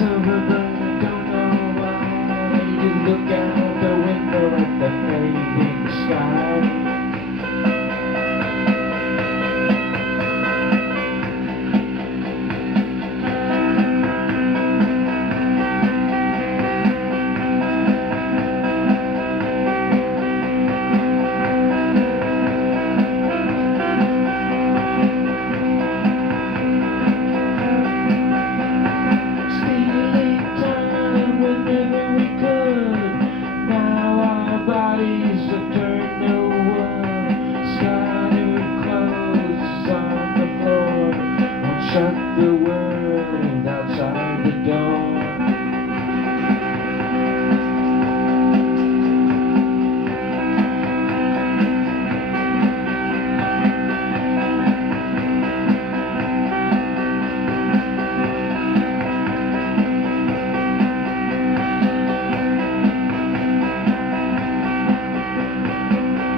silver, but I don't know why. You look out the window at the fading sky. Shut the world outside the door.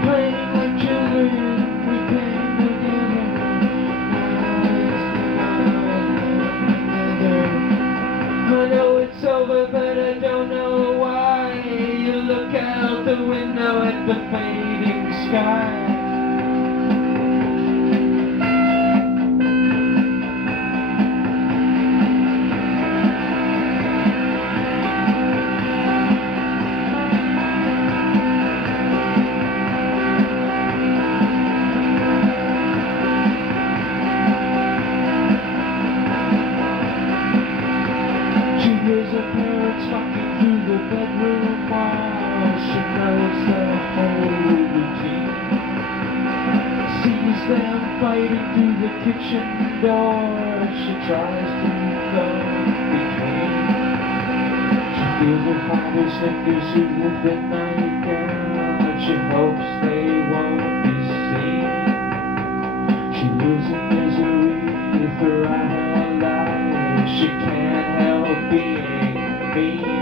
Playing like children, we came together. I know it's over, but I don't know why. You look out the window at the fading sky. Hears her parents walking through the bedroom wall. She knows their whole routine. Sees them fighting through the kitchen door. She tries to go between. She feels her father's fingers through the thin nightgown. She hopes they won't be seen. She lives in misery throughout her life. She can't help being mean.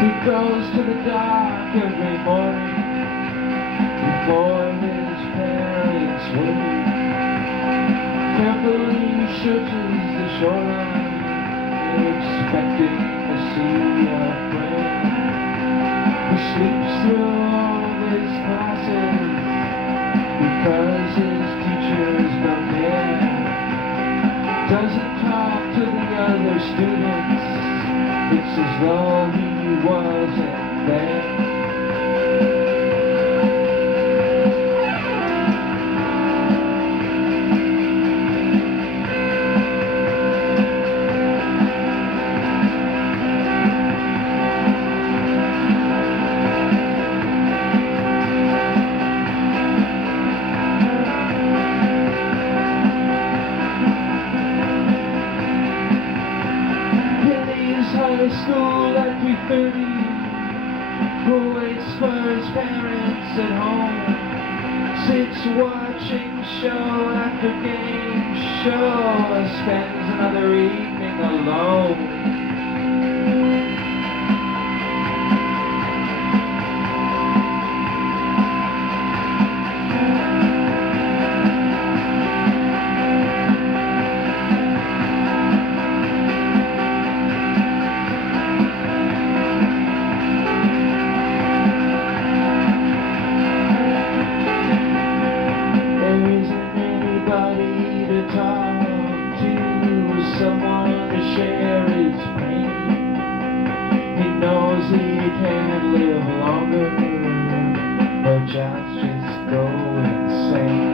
He goes to the dock every morning before his parents wake. Carefully searches the shoreline, expecting to see a friend. He sleeps through all of his classes because his teachers don't care. Doesn't talk to the other students. It's as though he wasn't there. High school at 3:30, who waits for his parents at home, sits watching show after game show, spends another evening alone. Someone to share his pain. He knows he can't live longer, but just go insane.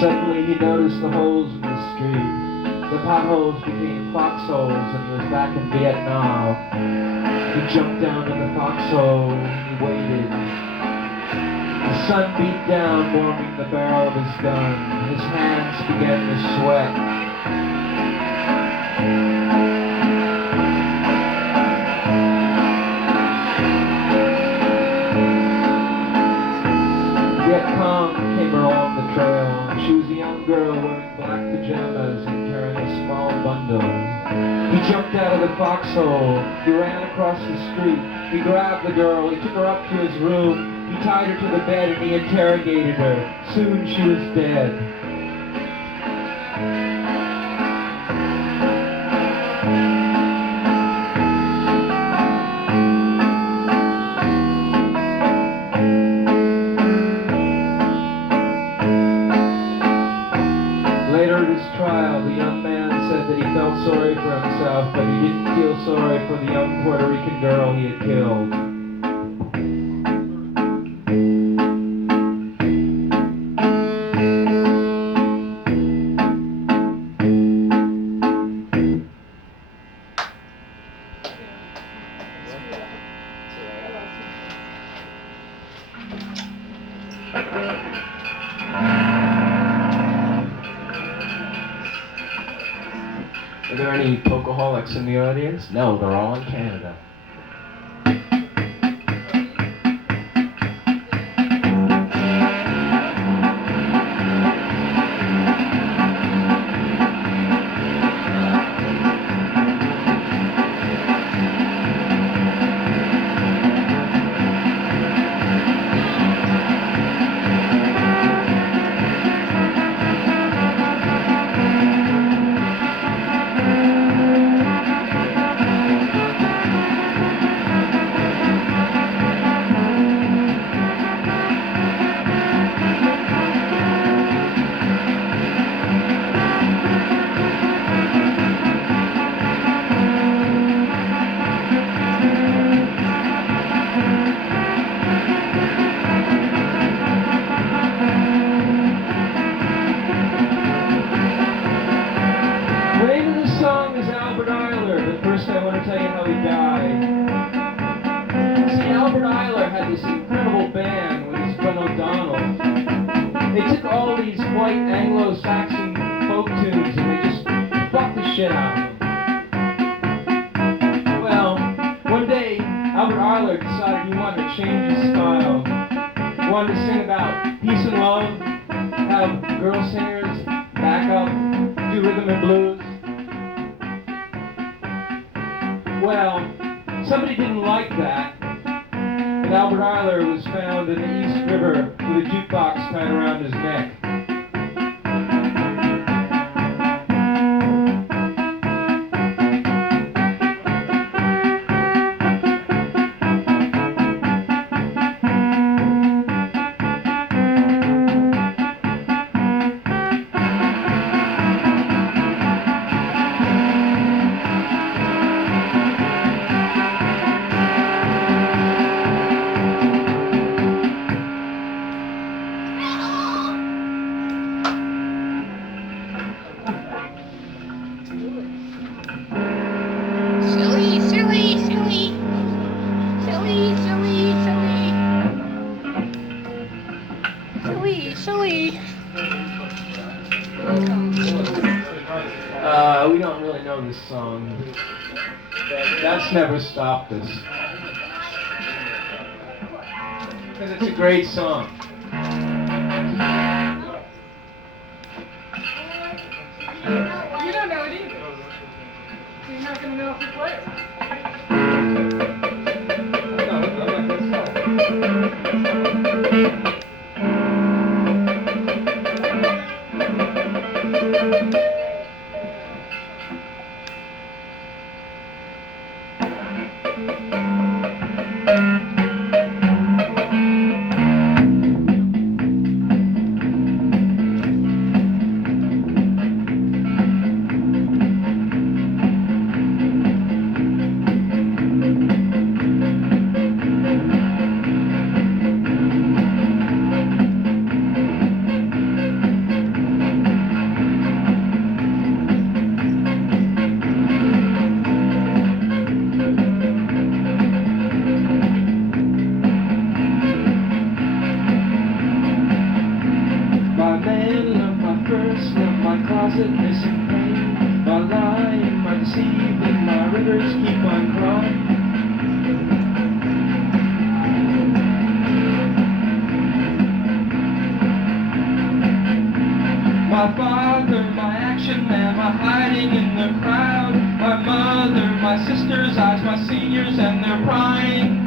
Suddenly he noticed the holes in the street. The potholes became foxholes and he was back in Vietnam. He jumped down in the foxhole and he waited. The sun beat down, warming the barrel of his gun. His hands began to sweat. Vietcong came along the trail. She was a young girl wearing black pajamas and carrying a small bundle. He jumped out of the foxhole. He ran across the street. He grabbed the girl. He took her up to his room. He tied her to the bed and he interrogated her. Soon she was dead. Sorry for himself, but he didn't feel sorry for the young Puerto Rican girl he had killed. Are there any Pokeholics in the audience? No, they're all in Canada. This incredible band with his friend O'Donnell. They took all these white Anglo-Saxon folk tunes and they just fucked the shit out of them. Well, one day, Albert Ayler decided he wanted to change his style. He wanted to sing about peace and love, have girl singers back up, do rhythm and blues. Well, somebody didn't like that. And Albert Ayler was found in the East River with a jukebox tied around his neck. We don't really know this song. That's never stopped us. Because it's a great song. You don't know it either. So you're not going to know if you play it. Missing pain, my lying, my deceiving, my rivers keep on crying. My father, my action man, my hiding in the crowd. My mother, my sister's eyes, my seniors and their prying.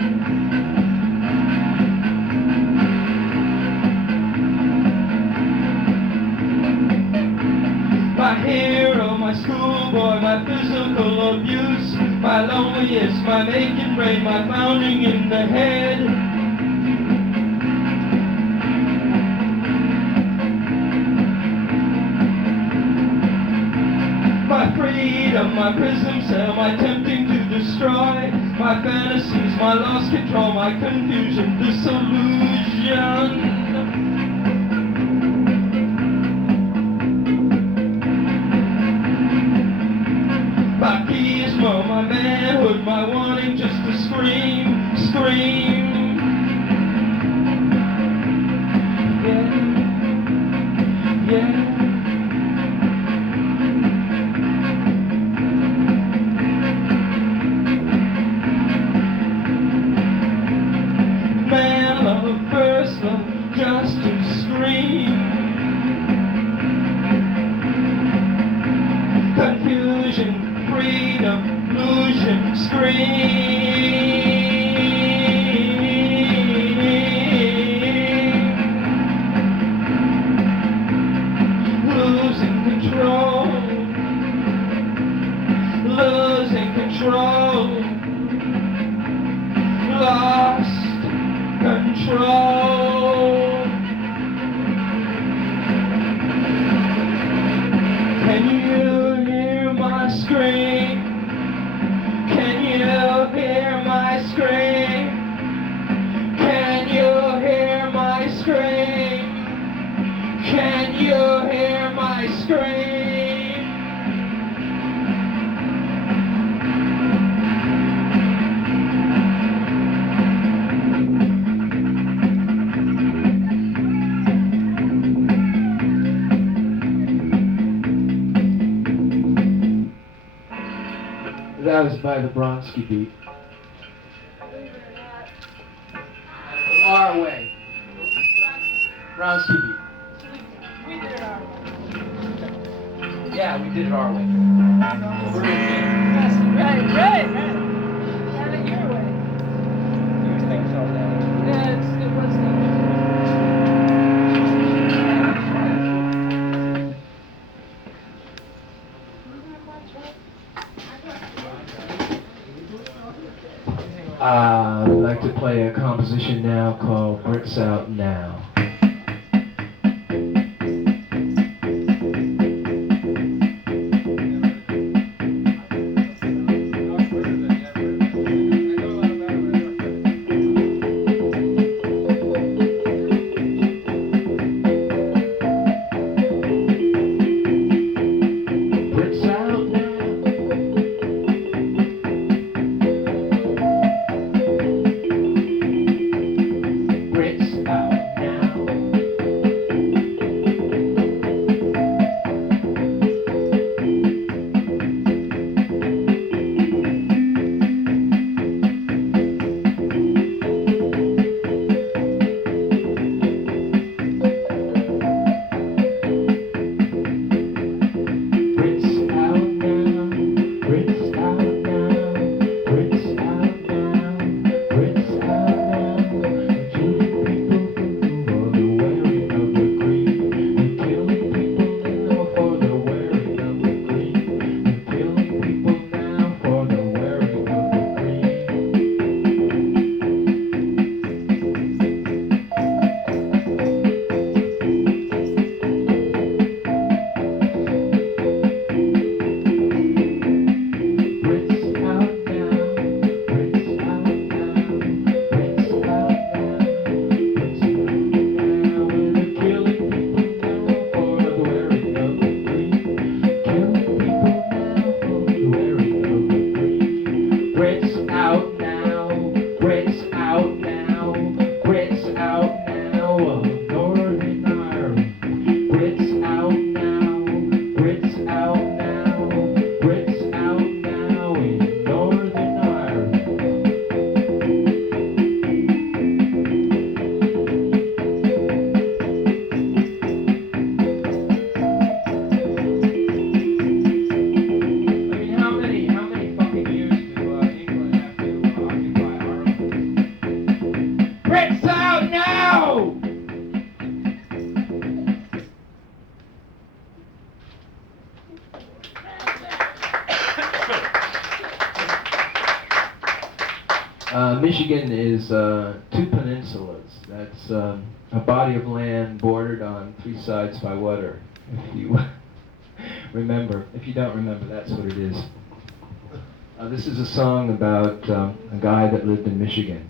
My hero, my schoolboy, my physical abuse, my loneliest, my vacant brain, my pounding in the head. My freedom, my prison cell, my tempting to destroy, my fantasies, my lost control, my confusion, disillusion. My gizmo, my manhood, my wanting just to scream, scream. Yeah, yeah. Man love, first love, just to scream. Confusion, freedom, illusion, scream. Losing control, losing control, lost control. Can you hear my scream? Can you hear my scream? Can you hear my scream? Can you hear my scream? That was by the Bronski Beat. Our way. Bronski Beat. We did it our way. Yeah, we did it our way. We're in Yes, right. Have it your way. You think so, then? Yeah, it was not. I'd like to play a composition now called Brits Out Now. Brits out now. Brits out now. out now, Brits out now in Northern Ireland. I mean, how many fucking years do England have to occupy Ireland? Brits out now! Michigan is two peninsulas. That's a body of land bordered on three sides by water. If you remember, if you don't remember, that's what it is. This is a song about a guy that lived in Michigan.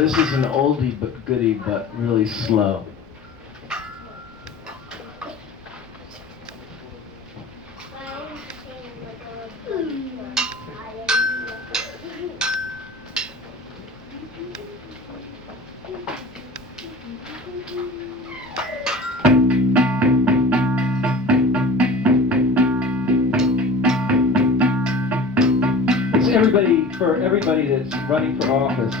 This is an oldie but goodie, but really slow. It's for everybody that's running for office.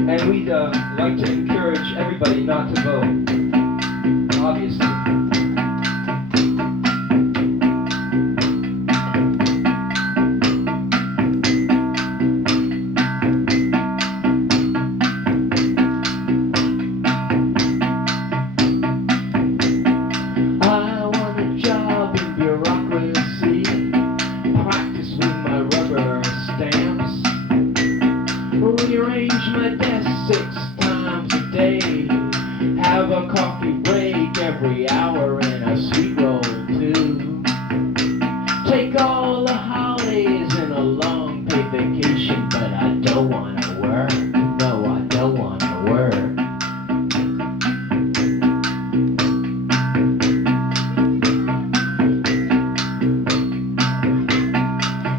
And we'd like to encourage everybody not to vote, obviously. I want a job in bureaucracy, practice with my rubber stamps, rearrange my desk 6 times a day, have a coffee break every hour and a sweet roll too. Take all the holidays and a long paid vacation, but I don't wanna work. No, I don't wanna work.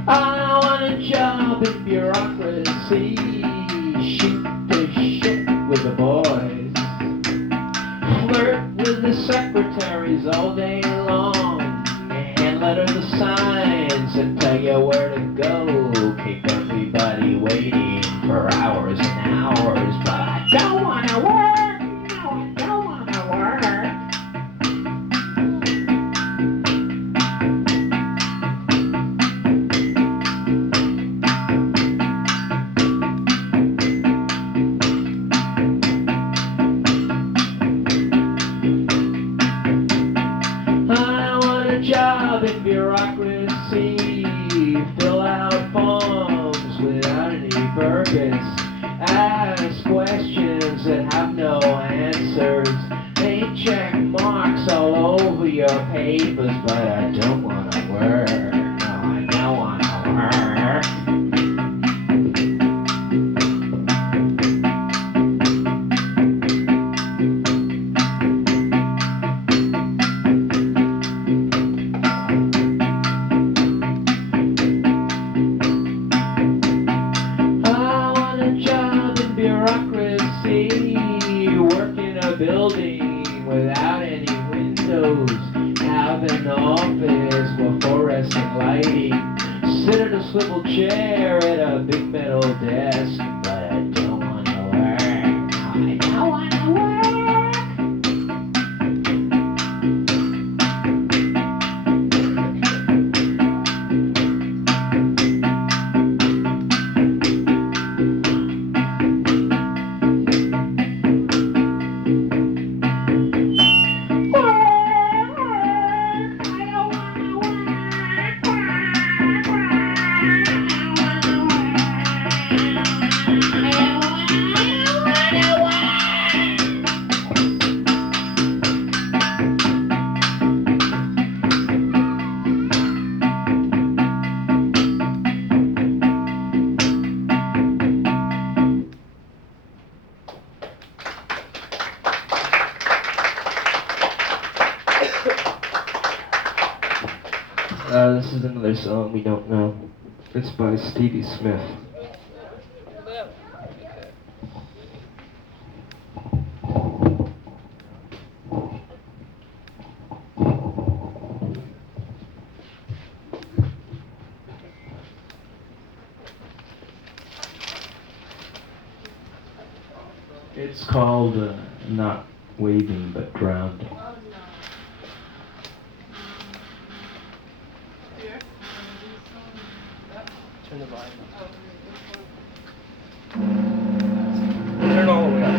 I want a job in bureaucracy, shoot the shit with the boys, flirt with the secretaries all day long, hand letter the signs and tell you where to go, keep everybody waiting for hours and hours, but I don't wanna work, no I don't wanna work. I want a job in bureaucracy, fill out forms without any purpose, ask questions that have no answers, paint check marks all over your papers, but I don't wanna work, no I don't wanna work. I want a job in bureaucracy, work in a building without any windows, have an office with fluorescent lighting, sit in a swivel chair at a big metal desk, but I don't wanna work, I don't wanna work. This is another song we don't know. It's by Stevie Smith. It's called Not Waving But Drowned. Turn the volume up. Turn all the way up.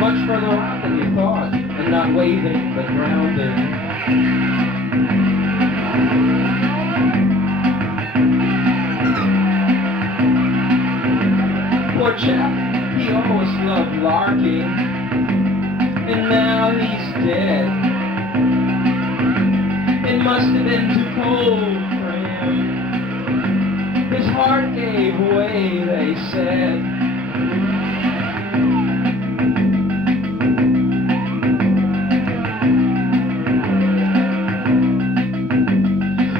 much further out than you thought, and not waving, but grounding. Poor chap, he always loved larking, and now he's dead. It must have been too cold for him. His heart gave way, they said.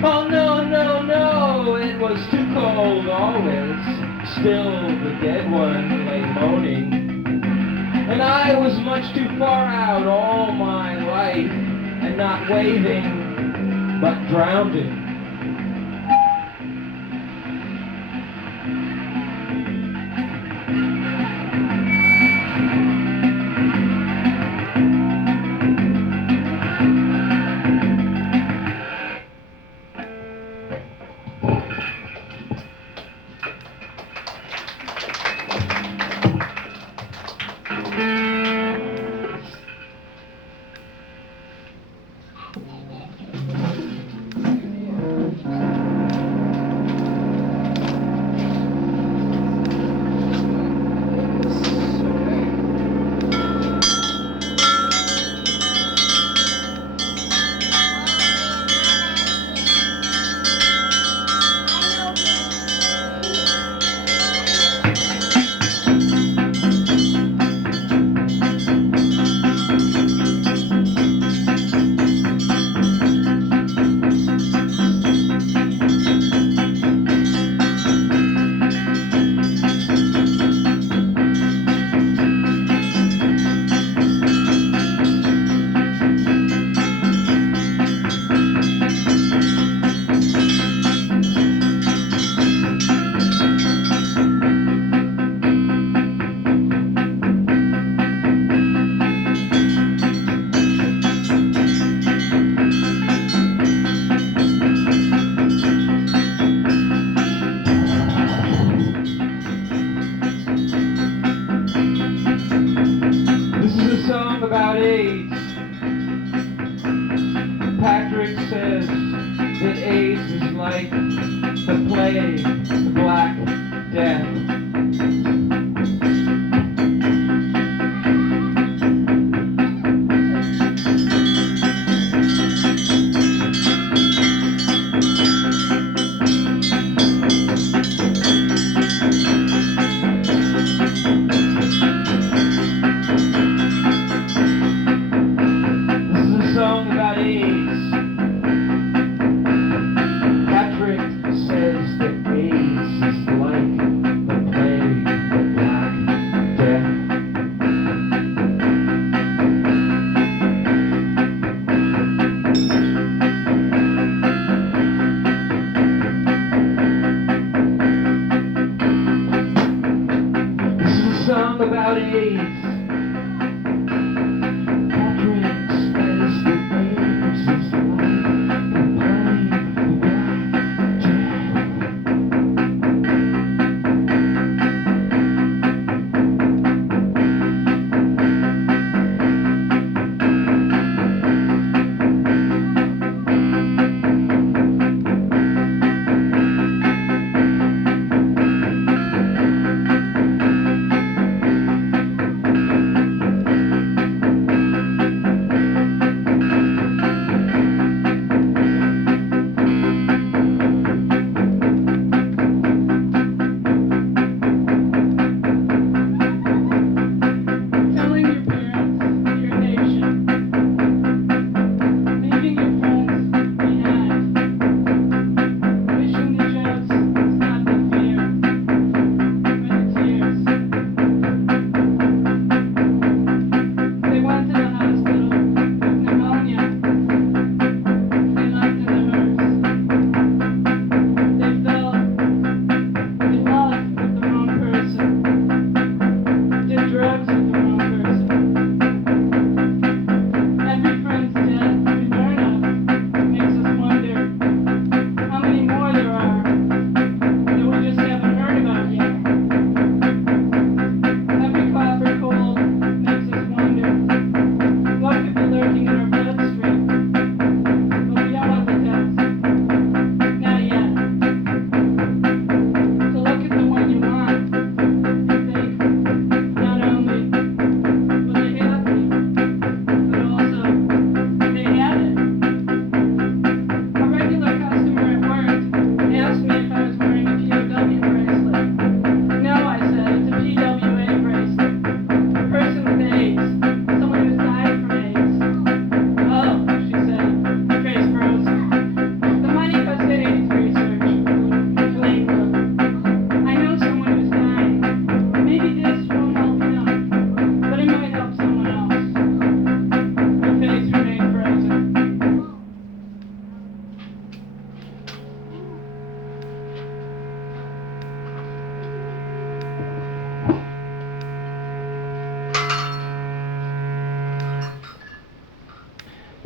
Oh no, no, no, it was too cold always. Still the dead one lay moaning. And I was much too far out all my life, and not waving, but drowning. About AIDS. Patrick says that AIDS is like the plague, the Black Death. About AIDS. Patrick says that AIDS is like the plague, the Black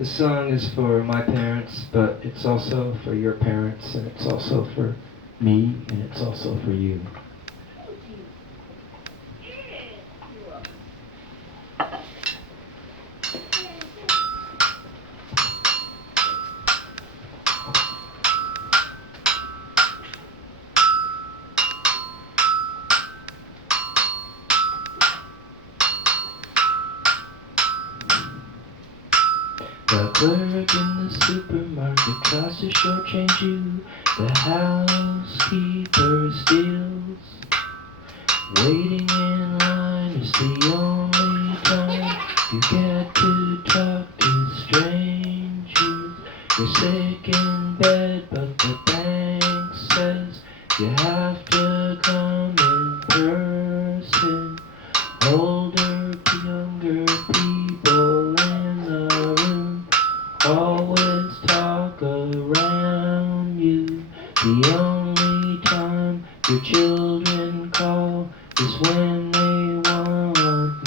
This song is for my parents, but it's also for your parents, and it's also for me, and it's also for you. The clerk in the supermarket tries to shortchange you. The housekeeper steals. Waiting in line is the only time you get to talk to strangers. You're sick in bed, but the bank says you have to come in person. Older, younger people in the room always talk around you. The only time your children call is when they want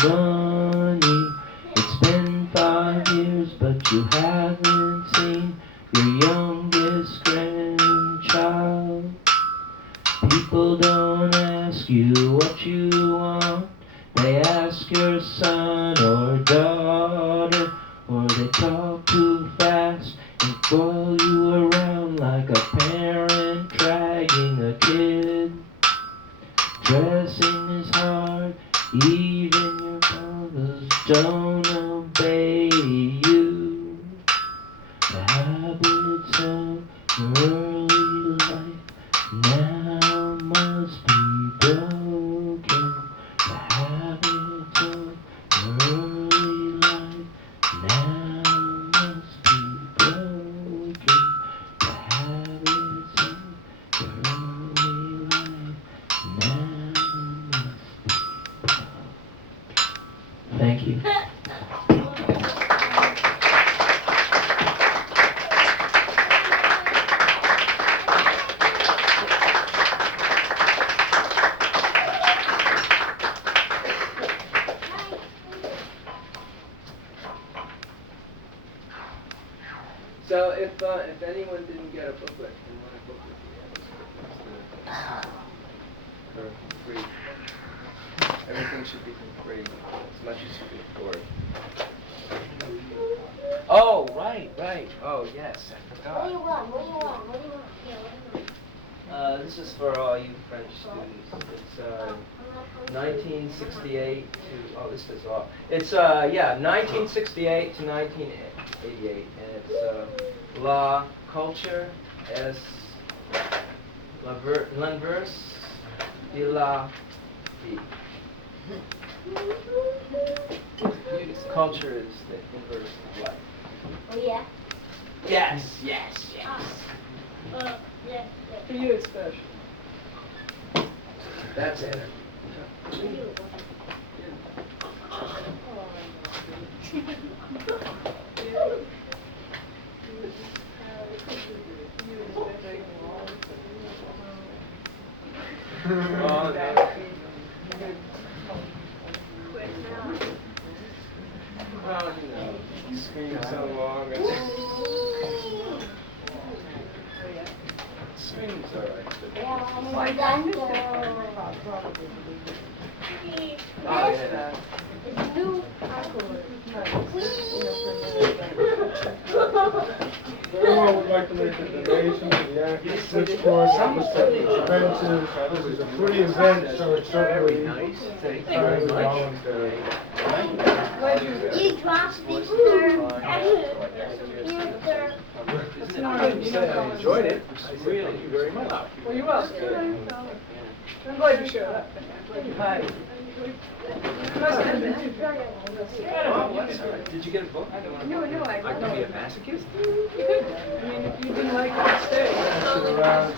money. It's been 5 years, but you haven't seen your youngest grandchild. People don't ask you what you want. They ask your son or daughter, or they talk too fast and follow you around like a parent dragging a kid. Dressing is hard, even your brothers don't obey you. The habits of your early life now must be broken. The habits of your early life now must be broken. The habits of your early life now must be broken. Thank you. So if anyone didn't get a booklet and want a booklet, for free. Everything should be for free, as much as you can afford. Oh, right. Oh, yes, I forgot. What do you want? This is for all you French students. It's 1968 to, oh, this is all. It's, 1968 to 1988, and it's La Culture es l'inverse de la vie. Culture is the inverse of life. Oh, yeah? Yes. Yeah. For you, it's special. That's it. For you. Scream so long. Scream's alright. It's new. Everyone would like to make a donation to the active switchboard. This is a free event, so it's certainly entirely voluntary. You dropped the I enjoyed it. Really, thank you very much. Well, you're welcome. I'm glad you showed up. Hi. Must have been too big. Did you get a book? You like I it. can be a masochist? You could. I mean, if you didn't like it, stay. Sit around,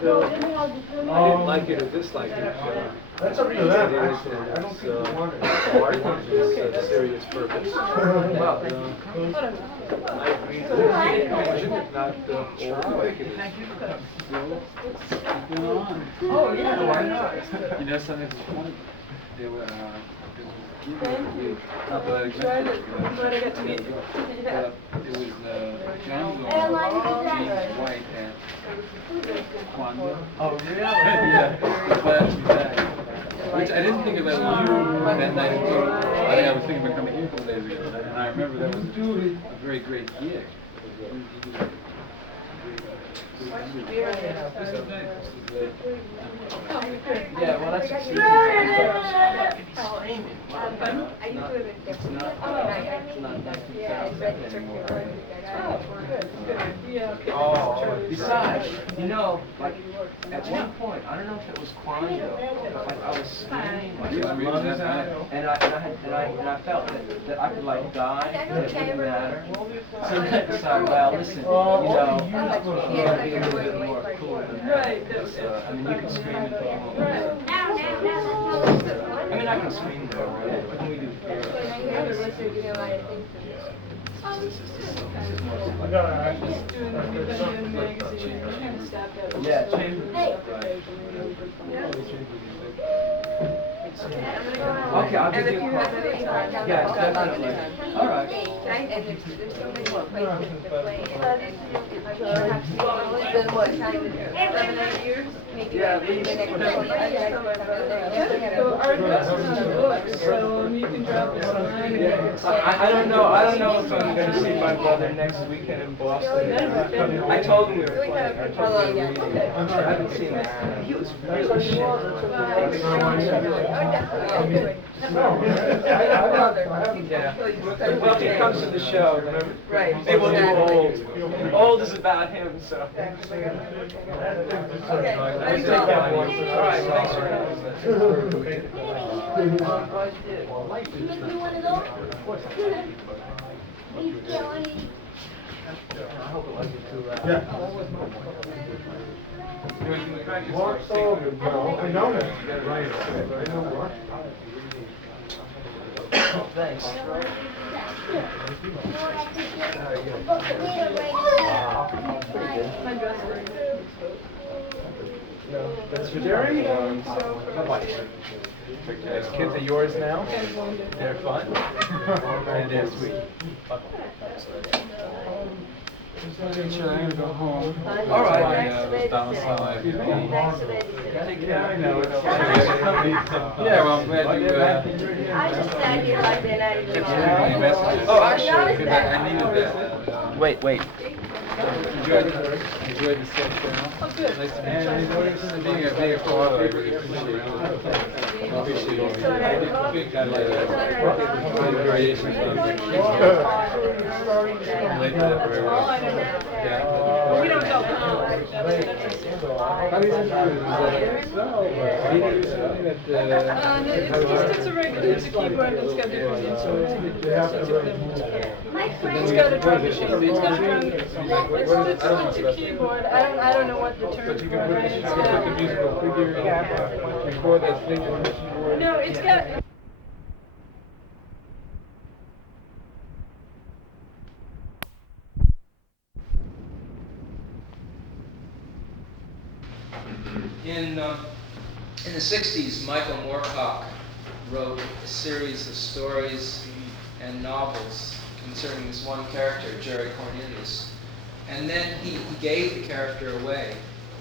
so- I didn't like it or dislike it. That's up to them, actually. I don't think you want it. I want it for a serious purpose. Well, I agree with it. Not old like it is. Oh, yeah, why not? You know something that's funny? They were, Thank you. Not that I Enjoyed it. I'm glad I got to meet you. Yeah. It was jungle, white hat. Kwanzaa. Oh, really? Yeah, glad to be back. Which I didn't think about you that night until I was thinking about coming here a couple days ago. And I remember that was a very great gig. Yeah, well, that's I used to live in Denver. Besides, you know, like, at one point, I don't know if it was Kwanzaa, but like I was screaming like my lungs out, and I felt that I could like die, and it wouldn't matter. So then I decided, well, listen, you know, I'm gonna be a little bit more cool than that. Because, I mean, you can scream if you want. I mean, I can scream though, right? What can we do? I gotta ask you. Doing the new magazine. I kind of stopped at it. Yeah, chamber. Okay, I'll give you a call. Yeah, definitely. All right. And there's so many more places to play. And you have to go it's been what, 7 or 8 years? Maybe Yeah, the next So our address is on the books, so you can drop us a line. I don't know if I'm going to see my brother next weekend in Boston. I told him we were playing. I told him we were reading. I haven't seen him. He was really shit. Yeah. Well, if he comes to the show, then maybe we'll do old. Old is about him, so. All right, thanks for coming. You make me one of those? You get one of these? Yeah. Mark Sullivan, I know him. Right. I know Mark. Thanks. That's for Jerry. Those kids are yours now? They're fun? And they're sweet. Sure, I'm gonna go home. All right. Yeah, well, I'm glad you, I just sat here like that, I didn't messages. Oh, actually, because I needed that. Wait. Enjoyed the set channel. Oh, good. Nice to meet you. Being a father, I really appreciate it. Obviously, I think I like variations of relate to that very well. Yeah. Well, we don't know. It's a regular, it's a keyboard that's got different instruments. It's got a drum machine, it's got a drum, it's a keyboard, I don't know what the term for it is. No, it's got. In the 60s, Michael Moorcock wrote a series of stories and novels concerning this one character, Jerry Cornelius. And then he gave the character away,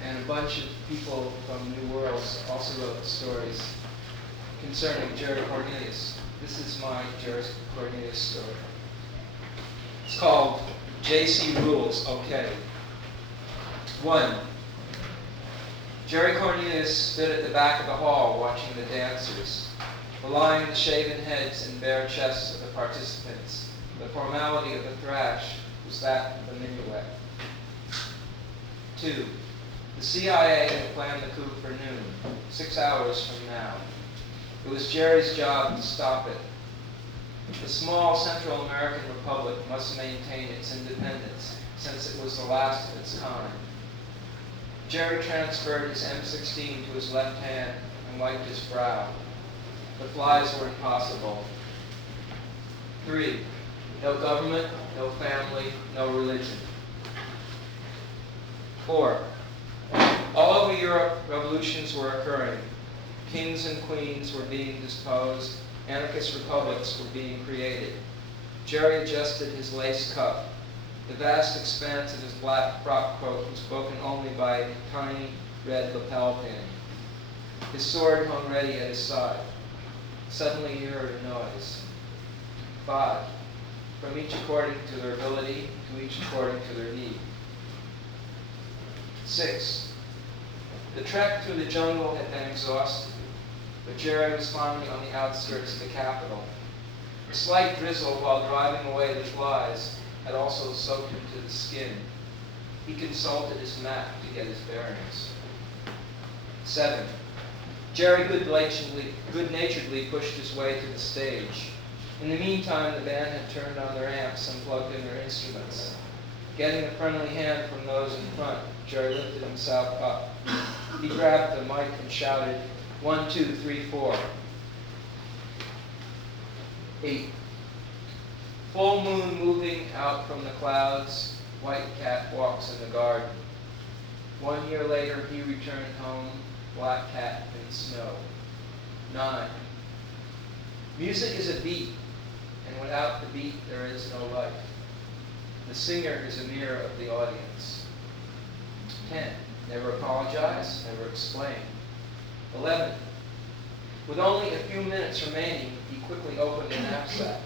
and a bunch of people from New Worlds also wrote stories concerning Jerry Cornelius. This is my Jerry Cornelius story. It's called JC Rules OK. 1. Jerry Cornelius stood at the back of the hall watching the dancers, belying the shaven heads and bare chests of the participants. The formality of the thrash was that of the minuet. 2. The CIA had planned the coup for noon, 6 hours from now. It was Jerry's job to stop it. The small Central American republic must maintain its independence, since it was the last of its kind. Jerry transferred his M16 to his left hand and wiped his brow. The flies were impossible. 3. No government, no family, no religion. 4. All over Europe, revolutions were occurring. Kings and queens were being disposed. Anarchist republics were being created. Jerry adjusted his lace cuff. The vast expanse of his black frock coat was broken only by a tiny red lapel pin. His sword hung ready at his side. Suddenly he heard a noise. 5. From each according to their ability, to each according to their need. 6. The trek through the jungle had been exhausting, but Jerry was finally on the outskirts of the capital. A slight drizzle while driving away the flies had also soaked him to the skin. He consulted his map to get his bearings. 7. Jerry good-naturedly pushed his way to the stage. In the meantime, the band had turned on their amps and plugged in their instruments. Getting a friendly hand from those in front, Jerry lifted himself up. He grabbed the mic and shouted, 1, 2, 3, 4. 8. Full moon moving out from the clouds, white cat walks in the garden. 1 year later, he returned home, black cat in snow. 9. Music is a beat, and without the beat, there is no life. The singer is a mirror of the audience. 10. Never apologize, never explain. 11. With only a few minutes remaining, he quickly opened the knapsack.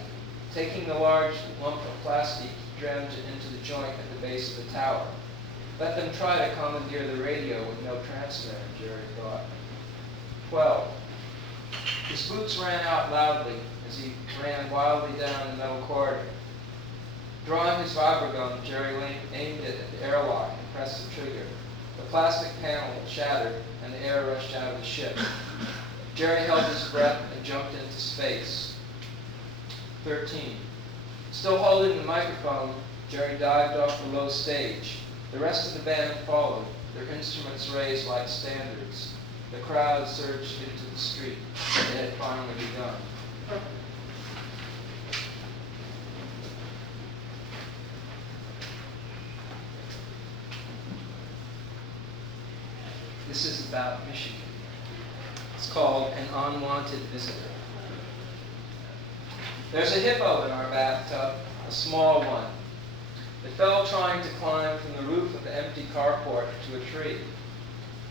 Taking the large lump of plastic, he jammed it into the joint at the base of the tower. Let them try to commandeer the radio with no transmitter, Jerry thought. 12. His boots rang out loudly as he ran wildly down the metal corridor. Drawing his vibrogun, Jerry aimed it at the airlock and pressed the trigger. The plastic panel shattered and the air rushed out of the ship. Jerry held his breath and jumped into space. 13. Still holding the microphone, Jerry dived off the low stage. The rest of the band followed, their instruments raised like standards. The crowd surged into the street. It had finally begun. This is about Michigan. It's called An Unwanted Visitor. There's a hippo in our bathtub, a small one. It fell trying to climb from the roof of the empty carport to a tree.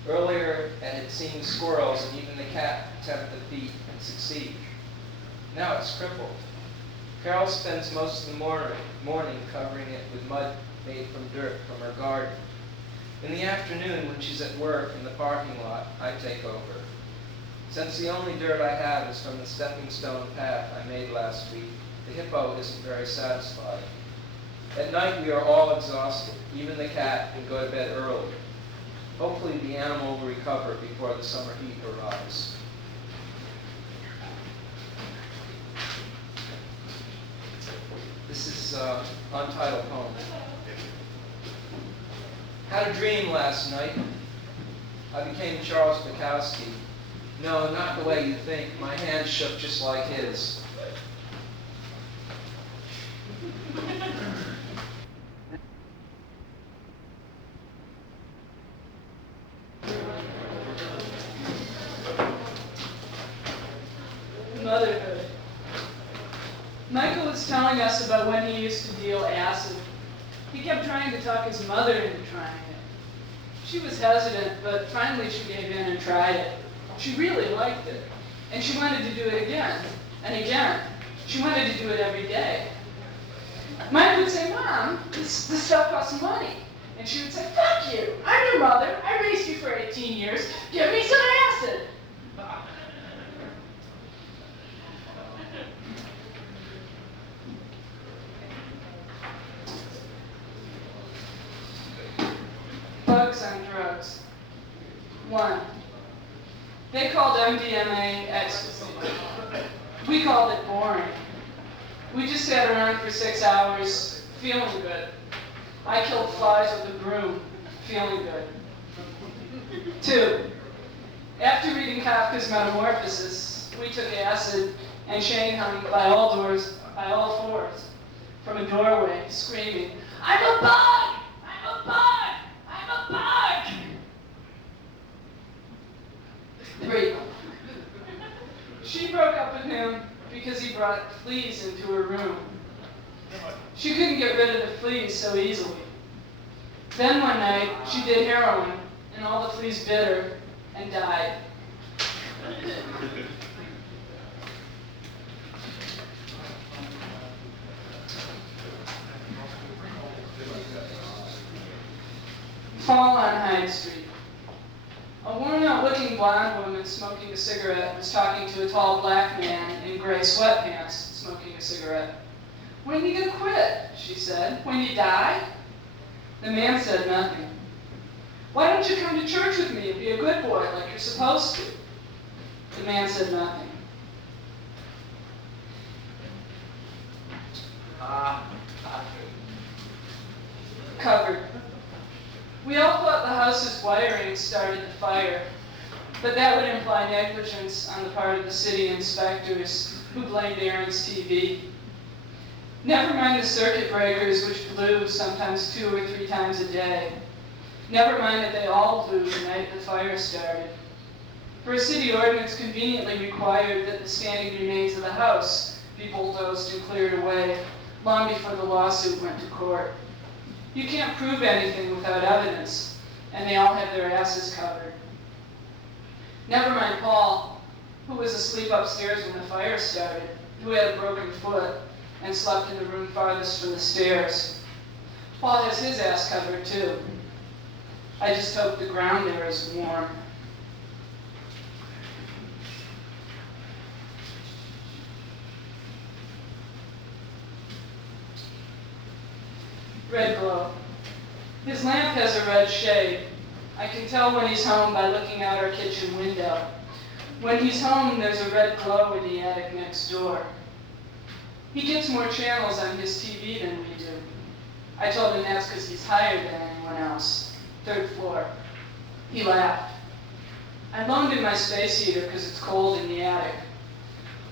Earlier, it had seen squirrels and even the cat attempt the feat and succeed. Now it's crippled. Carol spends most of the morning covering it with mud made from dirt from her garden. In the afternoon, when she's at work in the parking lot, I take over. Since the only dirt I have is from the stepping stone path I made last week, the hippo isn't very satisfied. At night, we are all exhausted. Even the cat can go to bed early. Hopefully, the animal will recover before the summer heat arrives. This is an untitled poem. Had a dream last night. I became Charles Bukowski. No, not the way you think. My hand shook just like his. Motherhood. Michael was telling us about when he used to deal acid. He kept trying to talk his mother into trying it. She was hesitant, but finally she gave in and tried it. She really liked it, and she wanted to do it again and again. She wanted to do it every day. Mike would say, "Mom, this stuff costs money." And she would say, "Fuck you, I'm your mother, I raised you for 18 years, give me some acid." Bugs on drugs. 1. They called MDMA ecstasy. We called it boring. We just sat around for 6 hours, feeling good. I killed flies with a broom, feeling good. 2. After reading Kafka's Metamorphosis, we took acid and Shane hung by all fours, from a doorway, screaming, "I'm a bug! I'm a bug! I'm a bug!" 3. She broke up with him because he brought fleas into her room. She couldn't get rid of the fleas so easily. Then one night, she did heroin, and all the fleas bit her and died. Fall on Hyde Street. A worn-out-looking blonde woman smoking a cigarette was talking to a tall black man in gray sweatpants smoking a cigarette. "When you gonna quit?" she said. "When you die?" The man said nothing. "Why don't you come to church with me and be a good boy like you're supposed to?" The man said nothing. Covered. We all thought the house's wiring started the fire, but that would imply negligence on the part of the city inspectors who blamed Aaron's TV. Never mind the circuit breakers, which blew sometimes 2 or 3 times a day. Never mind that they all blew the night the fire started. For a city ordinance conveniently required that the standing remains of the house be bulldozed and cleared away long before the lawsuit went to court. You can't prove anything without evidence, and they all had their asses covered. Never mind Paul, who was asleep upstairs when the fire started, who had a broken foot and slept in the room farthest from the stairs. Paul has his ass covered too. I just hope the ground there is warm. Red glow. His lamp has a red shade. I can tell when he's home by looking out our kitchen window. When he's home, there's a red glow in the attic next door. He gets more channels on his TV than we do. I told him that's because he's higher than anyone else. 3rd floor. He laughed. I loaned him my space heater because it's cold in the attic.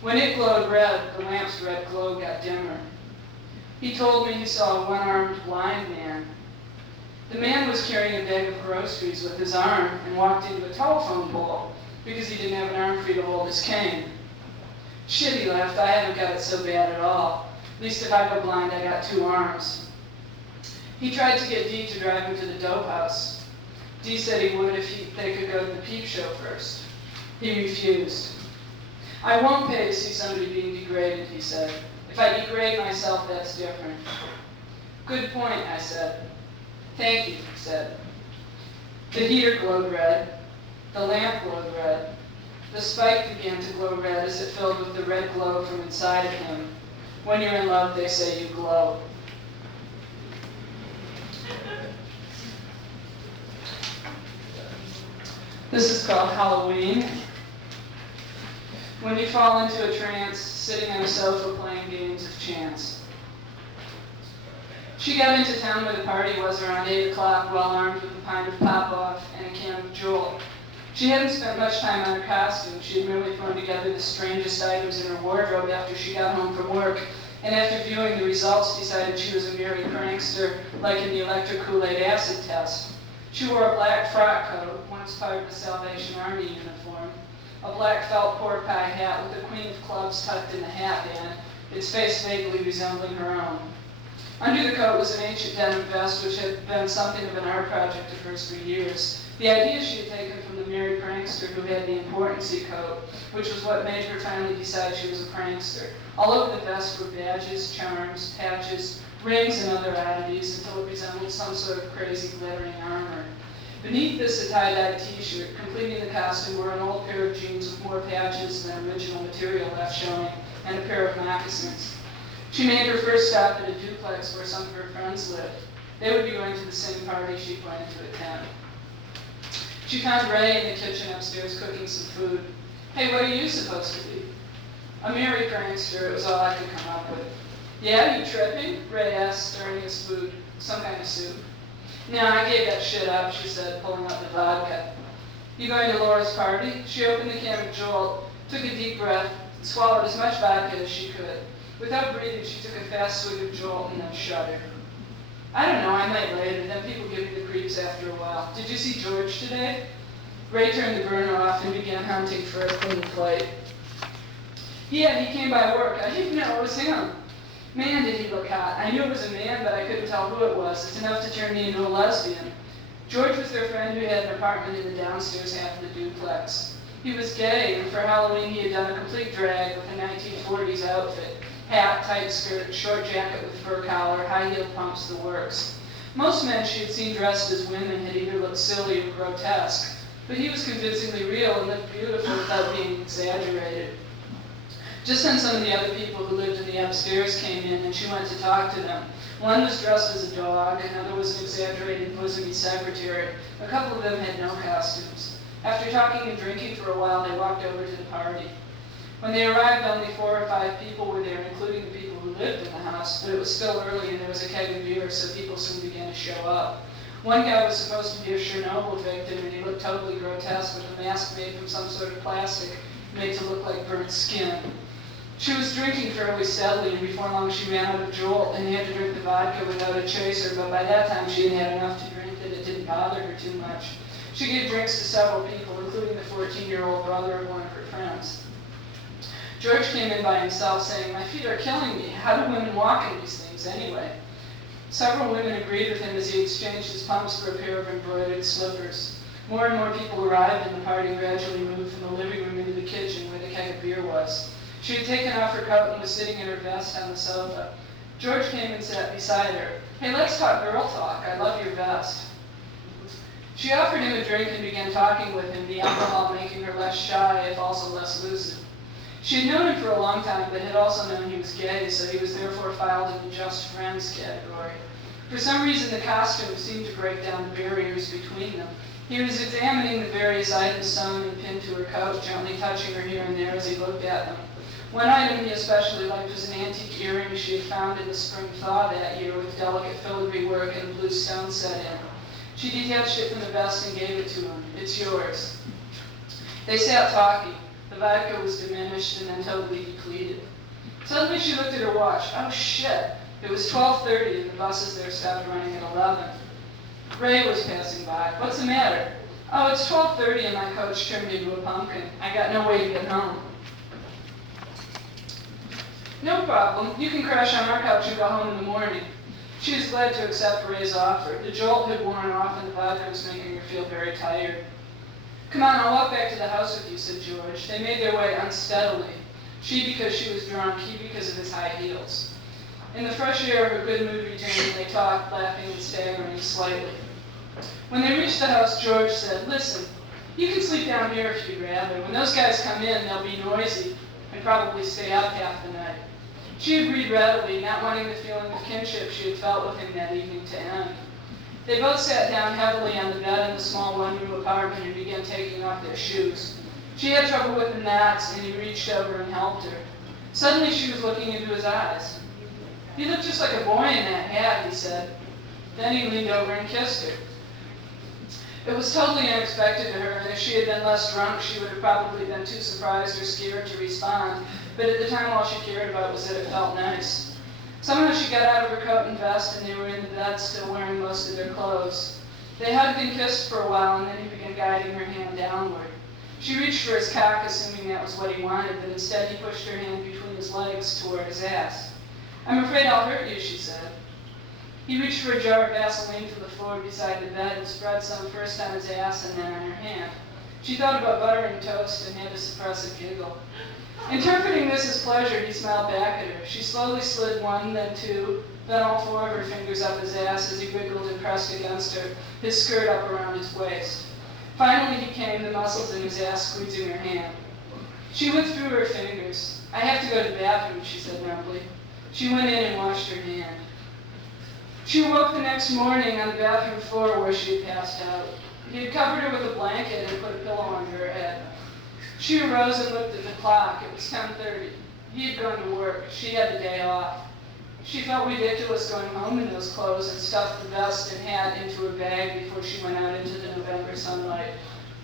When it glowed red, the lamp's red glow got dimmer. He told me he saw a one-armed blind man. The man was carrying a bag of groceries with his arm and walked into a telephone pole because he didn't have an arm free to hold his cane. "Shit," he laughed, "I haven't got it so bad at all. At least if I go blind, I got 2 arms. He tried to get Dee to drive him to the dope house. Dee said he would if they could go to the peep show first. He refused. "I won't pay to see somebody being degraded," he said. "If I degrade myself, that's different." "Good point," I said. "Thank you," he said. The heater glowed red. The lamp glowed red. The spike began to glow red as it filled with the red glow from inside of him. When you're in love, they say you glow. This is called Halloween. When you fall into a trance, sitting on a sofa playing games of chance. She got into town where the party was around 8 o'clock, well armed with a pint of pop-off and a can of Jolt. She hadn't spent much time on her costume. She had merely thrown together the strangest items in her wardrobe after she got home from work, and after viewing the results, decided she was a merry prankster, like in the electric Kool-Aid acid test. She wore a black frock coat, once part of the Salvation Army uniform, a black felt pork pie hat with the queen of clubs tucked in the hat band, its face vaguely resembling her own. Under the coat was an ancient denim vest which had been something of an art project of hers for years. The idea she had taken from the merry prankster who had the importancy coat, which was what made her finally decide she was a prankster. All over the vest were badges, charms, patches, rings, and other oddities until it resembled some sort of crazy glittering armor. Beneath this, a tie-dye t-shirt, completing the costume, were an old pair of jeans with more patches than original material left showing, and a pair of moccasins. She made her first stop at a duplex where some of her friends lived. They would be going to the same party she planned to attend. She found Ray in the kitchen upstairs cooking some food. "Hey, what are you supposed to be?" "A merry prankster," it was all I could come up with. "Yeah, you tripping?" Ray asked, stirring his food, some kind of soup. "No, I gave that shit up," she said, pulling out the vodka. "You going to Laura's party?" She opened the can of Jolt, took a deep breath, and swallowed as much vodka as she could. Without breathing, she took a fast swig of Jolt and then shuddered. "I don't know, I might later, then people give me the creeps after a while. Did you see George today?" Ray turned the burner off and began hunting for a clean plate. Yeah, he came by work. I didn't know it was him. Man, did he look hot. I knew it was a man, but I couldn't tell who it was. It's enough to turn me into a lesbian. George was their friend who had an apartment in the downstairs half of the duplex. He was gay, and for Halloween he had done a complete drag with a 1940s outfit. Hat, tight skirt, short jacket with fur collar, high-heeled pumps, the works. Most men she had seen dressed as women had either looked silly or grotesque, but he was convincingly real and looked beautiful without being exaggerated. Just then some of the other people who lived in the upstairs came in and she went to talk to them. One was dressed as a dog, another was an exaggerated bosomy secretary. A couple of them had no costumes. After talking and drinking for a while, they walked over to the party. When they arrived, only 4 or 5 people were there, including the people who lived in the house, but it was still early and there was a keg of beer, so people soon began to show up. One guy was supposed to be a Chernobyl victim, and he looked totally grotesque with a mask made from some sort of plastic made to look like burnt skin. She was drinking fairly steadily, and before long she ran out of jolt and had to drink the vodka without a chaser, but by that time she had had enough to drink that it didn't bother her too much. She gave drinks to several people, including the 14-year-old brother of one of her friends. George came in by himself saying, "My feet are killing me. How do women walk in these things anyway?" Several women agreed with him as he exchanged his pumps for a pair of embroidered slippers. More and more people arrived, and the party gradually moved from the living room into the kitchen where the keg of beer was. She had taken off her coat and was sitting in her vest on the sofa. George came and sat beside her. "Hey, let's talk girl talk. I love your vest." She offered him a drink and began talking with him, the alcohol making her less shy, if also less lucid. She had known him for a long time, but had also known he was gay, so he was therefore filed in the just friends category. For some reason, the costume seemed to break down the barriers between them. He was examining the various items sewn and pinned to her coat, gently touching her here and there as he looked at them. One item he especially liked was an antique earring she had found in the spring thaw that year with delicate filigree work and a blue stone set in. She detached it from the vest and gave it to him. "It's yours." They sat talking. The vodka was diminished and then totally depleted. Suddenly she looked at her watch. Oh shit! It was 12:30 and the buses there stopped running at 11. Ray was passing by. "What's the matter?" "Oh, it's 12:30 and my coach turned into a pumpkin. I got no way to get home." "No problem. You can crash on our couch and go home in the morning." She was glad to accept Ray's offer. The jolt had worn off and the vodka was making her feel very tired. "Come on, I'll walk back to the house with you," said George. They made their way unsteadily. She because she was drunk, he because of his high heels. In the fresh air of her good mood returning, they talked, laughing and staggering slightly. When they reached the house, George said, "Listen, you can sleep down here if you'd rather. When those guys come in, they'll be noisy and probably stay up half the night." She agreed readily, not wanting the feeling of kinship she had felt with him that evening to end. They both sat down heavily on the bed in the small one-room apartment and began taking off their shoes. She had trouble with the knots, and he reached over and helped her. Suddenly she was looking into his eyes. "You look just like a boy in that hat," he said. Then he leaned over and kissed her. It was totally unexpected to her, and if she had been less drunk, she would have probably been too surprised or scared to respond, but at the time all she cared about was that it felt nice. Somehow she got out of her coat and vest, and they were in the bed still wearing most of their clothes. They hugged and kissed for a while, and then he began guiding her hand downward. She reached for his cock, assuming that was what he wanted, but instead he pushed her hand between his legs toward his ass. "I'm afraid I'll hurt you," she said. He reached for a jar of Vaseline from the floor beside the bed and spread some first on his ass and then on her hand. She thought about buttering toast and had to suppress a giggle. Interpreting this as pleasure, he smiled back at her. She slowly slid one, then two, then all 4 of her fingers up his ass as he wriggled and pressed against her, his skirt up around his waist. Finally he came, the muscles in his ass squeezing her hand. She withdrew her fingers. "I have to go to the bathroom," she said numbly. She went in and washed her hand. She awoke the next morning on the bathroom floor where she had passed out. He had covered her with a blanket and put a pillow under her head. She arose and looked at the clock. It was 10:30. He had gone to work. She had the day off. She felt ridiculous going home in those clothes and stuffed the vest and hat into her bag before she went out into the November sunlight.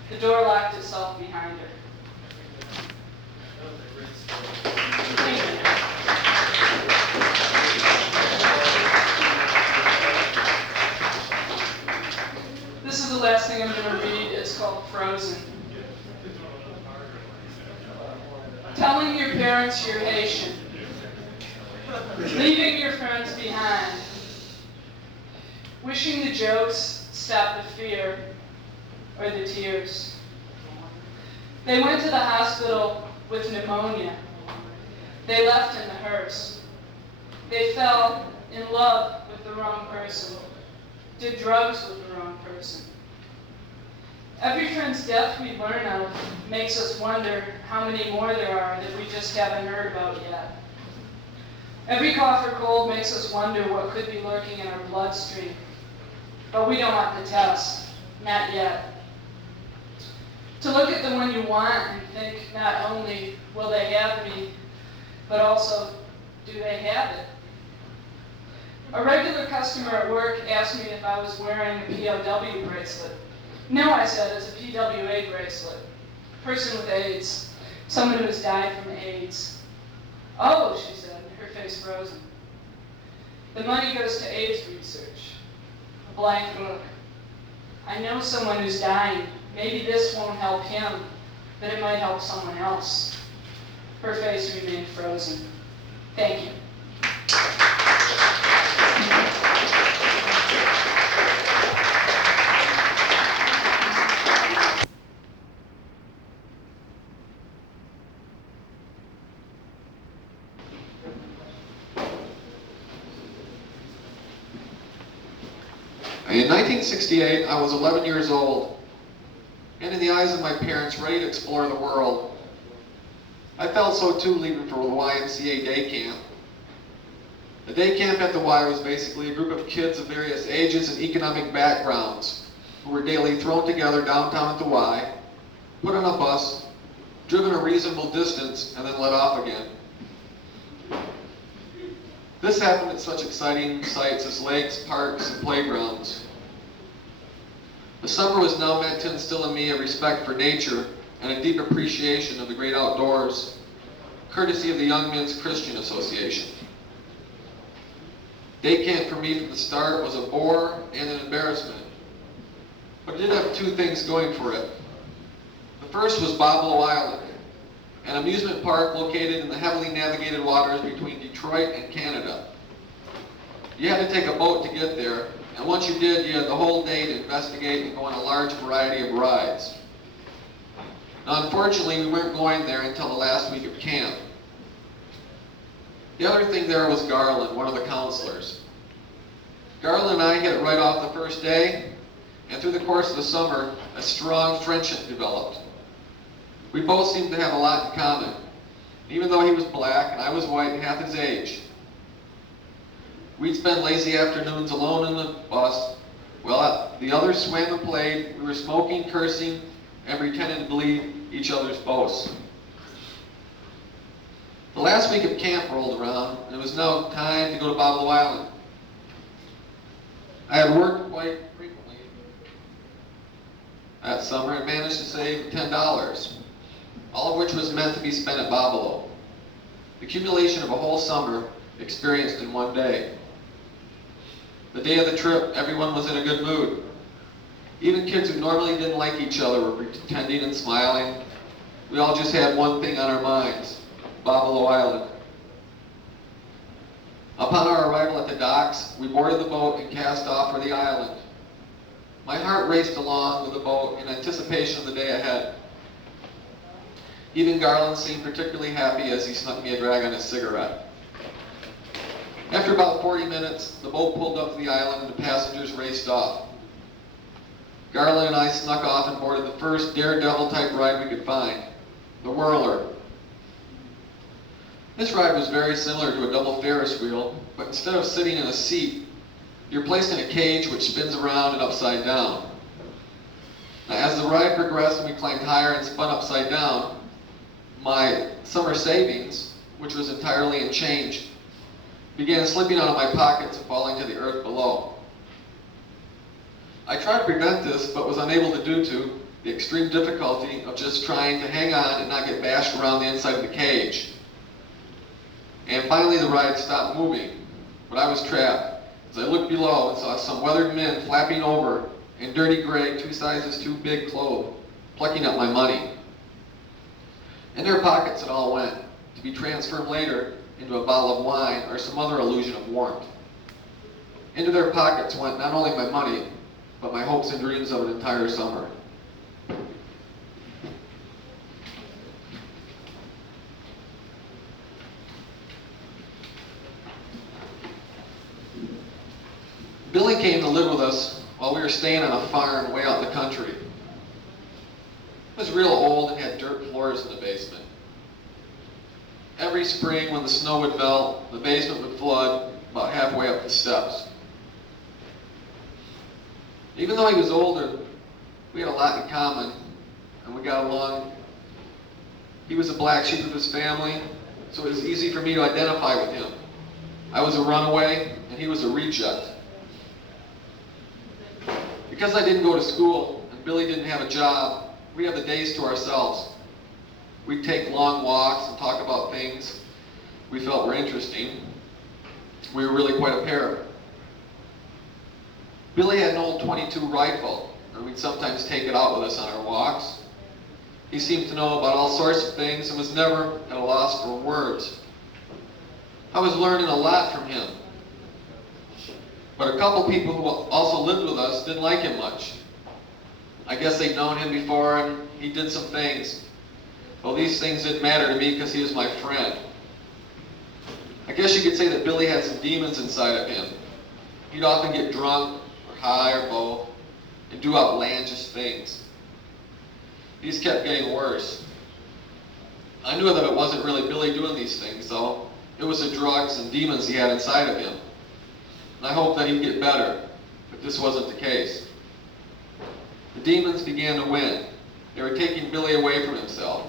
The door locked itself behind her. Thank you. This is the last thing I'm going to read. It's called Frozen. Telling your parents you're Haitian. Leaving your friends behind. Wishing the jokes stopped the fear or the tears. They went to the hospital with pneumonia. They left in the hearse. They fell in love with the wrong person. Did drugs with the wrong person. Every friend's death we learn of makes us wonder how many more there are that we just haven't heard about yet. Every cough or cold makes us wonder what could be lurking in our bloodstream. But we don't want the test, not yet. To look at the one you want and think not only will they have me, but also do they have it? A regular customer at work asked me if I was wearing a POW bracelet. No, I said, it's a PWA bracelet. Person with AIDS. Someone who has died from AIDS. Oh, she said, her face frozen. The money goes to AIDS research. A blank look. I know someone who's dying. Maybe this won't help him, but it might help someone else. Her face remained frozen. Thank you. In 1968, I was 11 years old, and in the eyes of my parents, ready to explore the world. I felt so too leaving for the YMCA day camp. The day camp at the Y was basically a group of kids of various ages and economic backgrounds who were daily thrown together downtown at the Y, put on a bus, driven a reasonable distance, and then let off again. This happened at such exciting sites as lakes, parks, and playgrounds. The summer was now meant to instill in me a respect for nature and a deep appreciation of the great outdoors, courtesy of the Young Men's Christian Association. Day camp for me from the start was a bore and an embarrassment, but it did have two things going for it. The first was Boblo Island, an amusement park located in the heavily navigated waters between Detroit and Canada. You had to take a boat to get there, and once you did, you had the whole day to investigate and go on a large variety of rides. Now, unfortunately, we weren't going there until the last week of camp. The other thing there was Garland, one of the counselors. Garland and I hit it right off the first day, and through the course of the summer, a strong friendship developed. We both seemed to have a lot in common, even though he was black and I was white and half his age. We'd spend lazy afternoons alone in the bus, while the others swam and played. We were smoking, cursing, and pretending to believe each other's boasts. The last week of camp rolled around, and it was now time to go to Boblo Island. I had worked quite frequently that summer and managed to save $10, all of which was meant to be spent at Boblo. The accumulation of a whole summer experienced in one day. The day of the trip, everyone was in a good mood. Even kids who normally didn't like each other were pretending and smiling. We all just had one thing on our minds: Boblo Island. Upon our arrival at the docks, we boarded the boat and cast off for the island. My heart raced along with the boat in anticipation of the day ahead. Even Garland seemed particularly happy as he snuck me a drag on his cigarette. After about 40 minutes, the boat pulled up to the island and the passengers raced off. Garland and I snuck off and boarded the first daredevil-type ride we could find, the Whirler. This ride was very similar to a double Ferris wheel, but instead of sitting in a seat, you're placed in a cage which spins around and upside down. Now, as the ride progressed and we climbed higher and spun upside down, my summer savings, which was entirely in change, began slipping out of my pockets and falling to the earth below. I tried to prevent this, but was unable to due to the extreme difficulty of just trying to hang on and not get bashed around the inside of the cage. And finally the ride stopped moving, but I was trapped as I looked below and saw some weathered men flapping over in dirty gray, 2 sizes too big clothes, plucking up my money. In their pockets it all went, to be transferred later into a bottle of wine or some other illusion of warmth. Into their pockets went not only my money, but my hopes and dreams of an entire summer. Billy came to live with us while we were staying on a farm way out in the country. It was real old and had dirt floors in the basement. Every spring when the snow would melt, the basement would flood about halfway up the steps. Even though he was older, we had a lot in common, and we got along. He was the black sheep of his family, so it was easy for me to identify with him. I was a runaway, and he was a reject. Because I didn't go to school, and Billy didn't have a job, we had the days to ourselves. We'd take long walks and talk about things we felt were interesting. We were really quite a pair. Billy had an old .22 rifle, and we'd sometimes take it out with us on our walks. He seemed to know about all sorts of things and was never at a loss for words. I was learning a lot from him. But a couple people who also lived with us didn't like him much. I guess they'd known him before and he did some things. Well, these things didn't matter to me because he was my friend. I guess you could say that Billy had some demons inside of him. He'd often get drunk, or high, or both, and do outlandish things. These kept getting worse. I knew that it wasn't really Billy doing these things, though. It was the drugs and demons he had inside of him. And I hoped that he'd get better, but this wasn't the case. The demons began to win. They were taking Billy away from himself.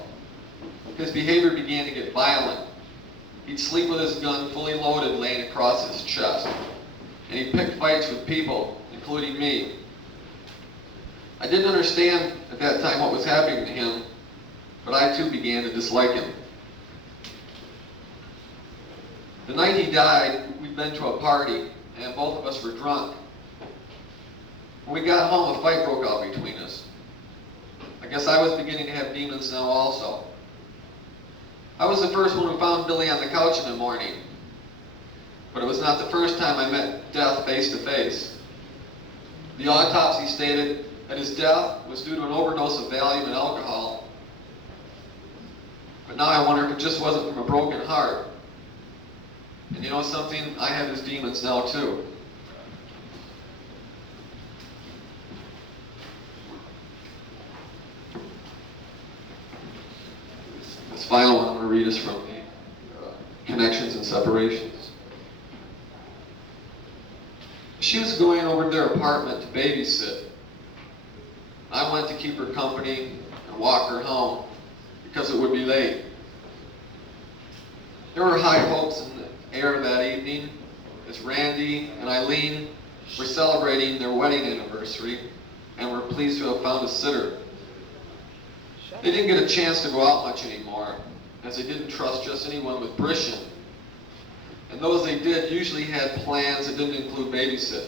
His behavior began to get violent. He'd sleep with his gun fully loaded laying across his chest. And he picked fights with people, including me. I didn't understand at that time what was happening to him, but I too began to dislike him. The night he died, we'd been to a party, and both of us were drunk. When we got home, a fight broke out between us. I guess I was beginning to have demons now also. I was the first one who found Billy on the couch in the morning. But it was not the first time I met death face to face. The autopsy stated that his death was due to an overdose of Valium and alcohol. But now I wonder if it just wasn't from a broken heart. And you know something? I have his demons now too. This final one I'm going to read is from the Connections and Separations. She was going over to their apartment to babysit. I went to keep her company and walk her home because it would be late. There were high hopes in the air that evening as Randy and Eileen were celebrating their wedding anniversary and were pleased to have found a sitter. They didn't get a chance to go out much anymore as they didn't trust just anyone with Brishan. And those they did usually had plans that didn't include babysit.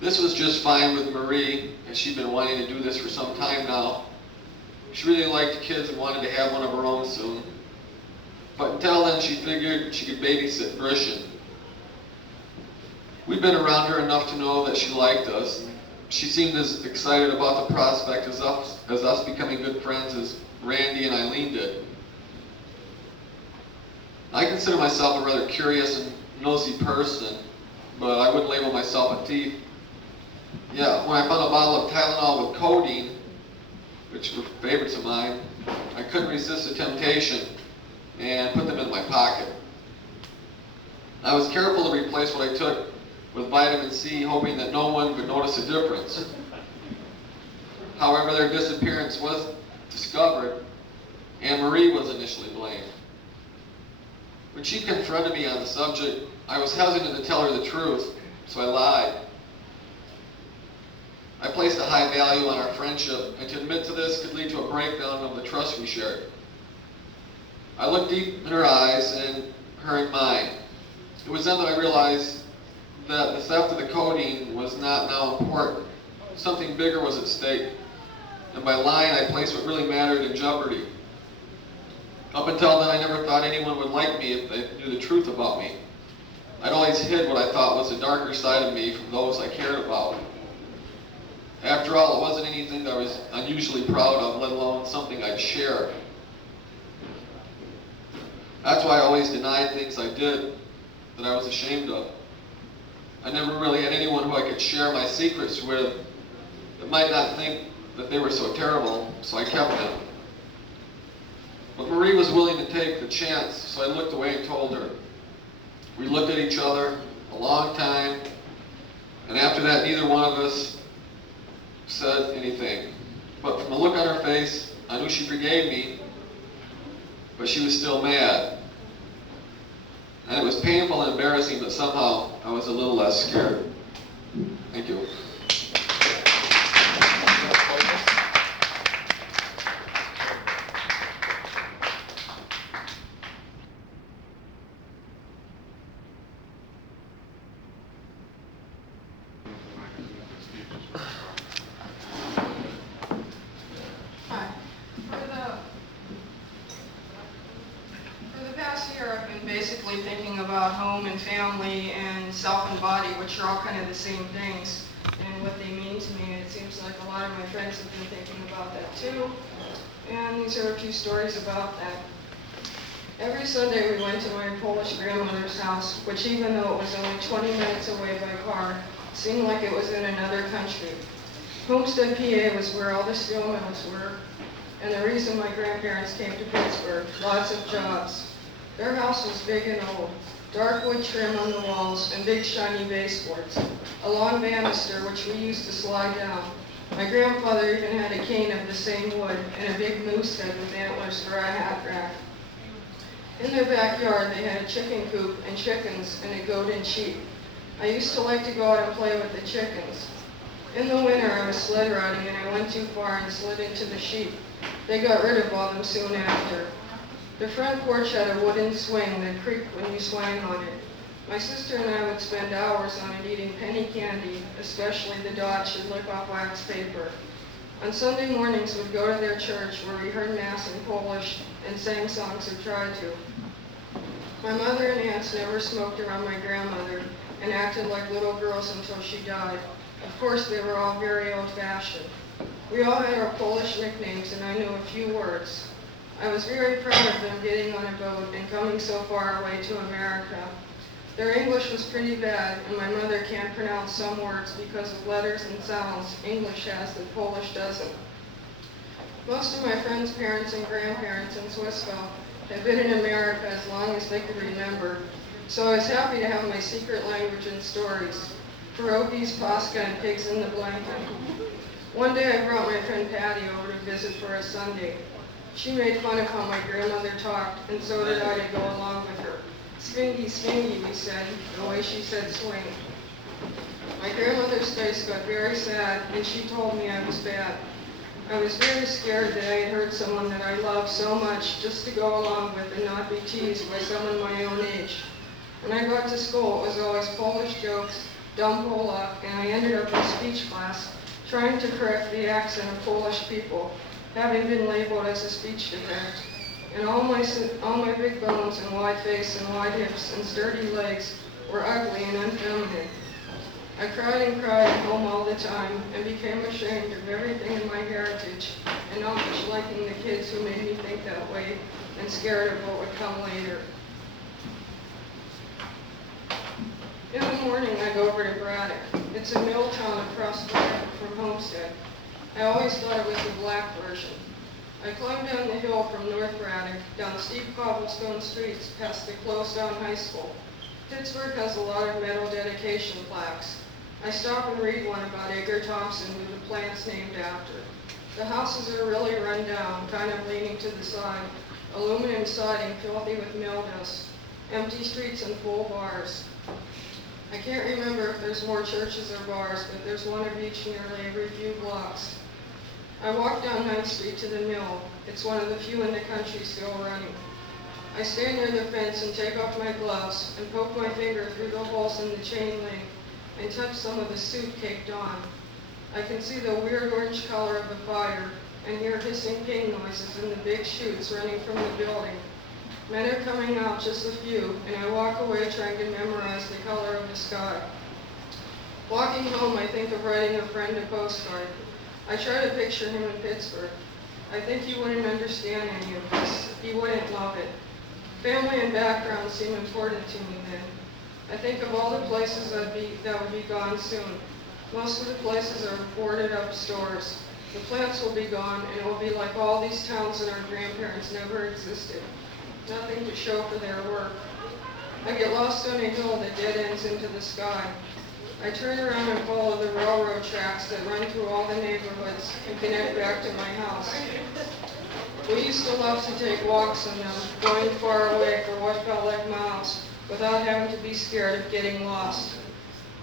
This was just fine with Marie, as she'd been wanting to do this for some time now. She really liked kids and wanted to have one of her own soon. But until then, she figured she could babysit Brishan. We'd been around her enough to know that she liked us. She seemed as excited about the prospect as us becoming good friends as Randy and Eileen did. I consider myself a rather curious and nosy person, but I wouldn't label myself a thief. Yeah, when I found a bottle of Tylenol with codeine, which were favorites of mine, I couldn't resist the temptation and put them in my pocket. I was careful to replace what I took with vitamin C, hoping that no one would notice a difference. However, their disappearance was discovered, and Marie was initially blamed. When she confronted me on the subject, I was hesitant to tell her the truth, so I lied. I placed a high value on our friendship, and to admit to this could lead to a breakdown of the trust we shared. I looked deep in her eyes and her in mine. It was then that I realized that the theft of the codeine was not now important. Something bigger was at stake. and by lying I placed what really mattered in jeopardy. Up until then, I never thought anyone would like me if they knew the truth about me. I'd always hid what I thought was the darker side of me from those I cared about. After all, it wasn't anything that I was unusually proud of, let alone something I'd share. That's why I always denied things I did that I was ashamed of. I never really had anyone who I could share my secrets with that might not think that they were so terrible, so I kept them. But Marie was willing to take the chance, so I looked away and told her. We looked at each other a long time, and after that, neither one of us said anything. But from the look on her face, I knew she forgave me, but she was still mad. And it was painful and embarrassing, but somehow I was a little less scared. Thank you. Hi. For the past year, I've been basically thinking about home and family and self and body, which are all kind of the same things, and what they mean to me. It seems like a lot of my friends have been thinking about that too. And these are a few stories about that. Every Sunday we went to my Polish grandmother's house, which even though it was only 20 minutes away by car, seemed like it was in another country. Homestead, PA was where all the steel mills were, and the reason my grandparents came to Pittsburgh, lots of jobs. Their house was big and old, dark wood trim on the walls and big shiny baseboards, a long banister which we used to slide down. My grandfather even had a cane of the same wood and a big moose head with antlers for a hat rack. In their backyard they had a chicken coop and chickens and a goat and sheep. I used to like to go out and play with the chickens. In the winter I was sled riding and I went too far and slid into the sheep. They got rid of all them soon after. The front porch had a wooden swing that creaked when you swang on it. My sister and I would spend hours on it eating penny candy, especially the dots she'd lick off wax paper. On Sunday mornings we'd go to their church where we heard Mass in Polish and sang songs or tried to. My mother and aunts never smoked around my grandmother and acted like little girls until she died. Of course, they were all very old-fashioned. We all had our Polish nicknames, and I knew a few words. I was very proud of them getting on a boat and coming so far away to America. Their English was pretty bad, and my mother can't pronounce some words because of letters and sounds English has that Polish doesn't. Most of my friends' parents and grandparents in Swissville had been in America as long as they could remember, so I was happy to have my secret language and stories. Pierogies, Pascha, and pigs in the blanket. One day I brought my friend Patty over to visit for a Sunday. She made fun of how my grandmother talked, and so did I to go along with her. Swingy, swingy, we said, the way she said swing. My grandmother's face got very sad, and she told me I was bad. I was very scared that I had hurt someone that I loved so much just to go along with and not be teased by someone my own age. When I got to school, it was always Polish jokes, dumb Polak, and I ended up in speech class trying to correct the accent of Polish people, having been labeled as a speech defect. And all my big bones and wide face and wide hips and sturdy legs were ugly and unfeminine. I cried and cried at home all the time and became ashamed of everything in my heritage and not much liking the kids who made me think that way and scared of what would come later. In the morning, I go over to Braddock. It's a mill town across the river from Homestead. I always thought it was the black version. I climbed down the hill from North Braddock, down steep cobblestone streets past the closed-down high school. Pittsburgh has a lot of metal dedication plaques. I stop and read one about Edgar Thompson, who the plant's named after. The houses are really run down, kind of leaning to the side. Aluminum siding filthy with mill dust. Empty streets and full bars. I can't remember if there's more churches or bars, but there's one of each nearly every few blocks. I walk down 9th Street to the mill. It's one of the few in the country still running. I stand near the fence and take off my gloves and poke my finger through the holes in the chain link and touch some of the soot caked on. I can see the weird orange color of the fire and hear hissing pain noises in the big chutes running from the building. Men are coming out, just a few, and I walk away trying to memorize the color of the sky. Walking home, I think of writing a friend a postcard. I try to picture him in Pittsburgh. I think he wouldn't understand any of this. He wouldn't love it. Family and background seem important to me then. I think of all the places that would be gone soon. Most of the places are boarded up stores. The plants will be gone, and it will be like all these towns that our grandparents never existed. Nothing to show for their work. I get lost on a hill that dead ends into the sky. I turn around and follow the railroad tracks that run through all the neighborhoods and connect back to my house. We used to love to take walks on them, going far away for what felt like miles, without having to be scared of getting lost.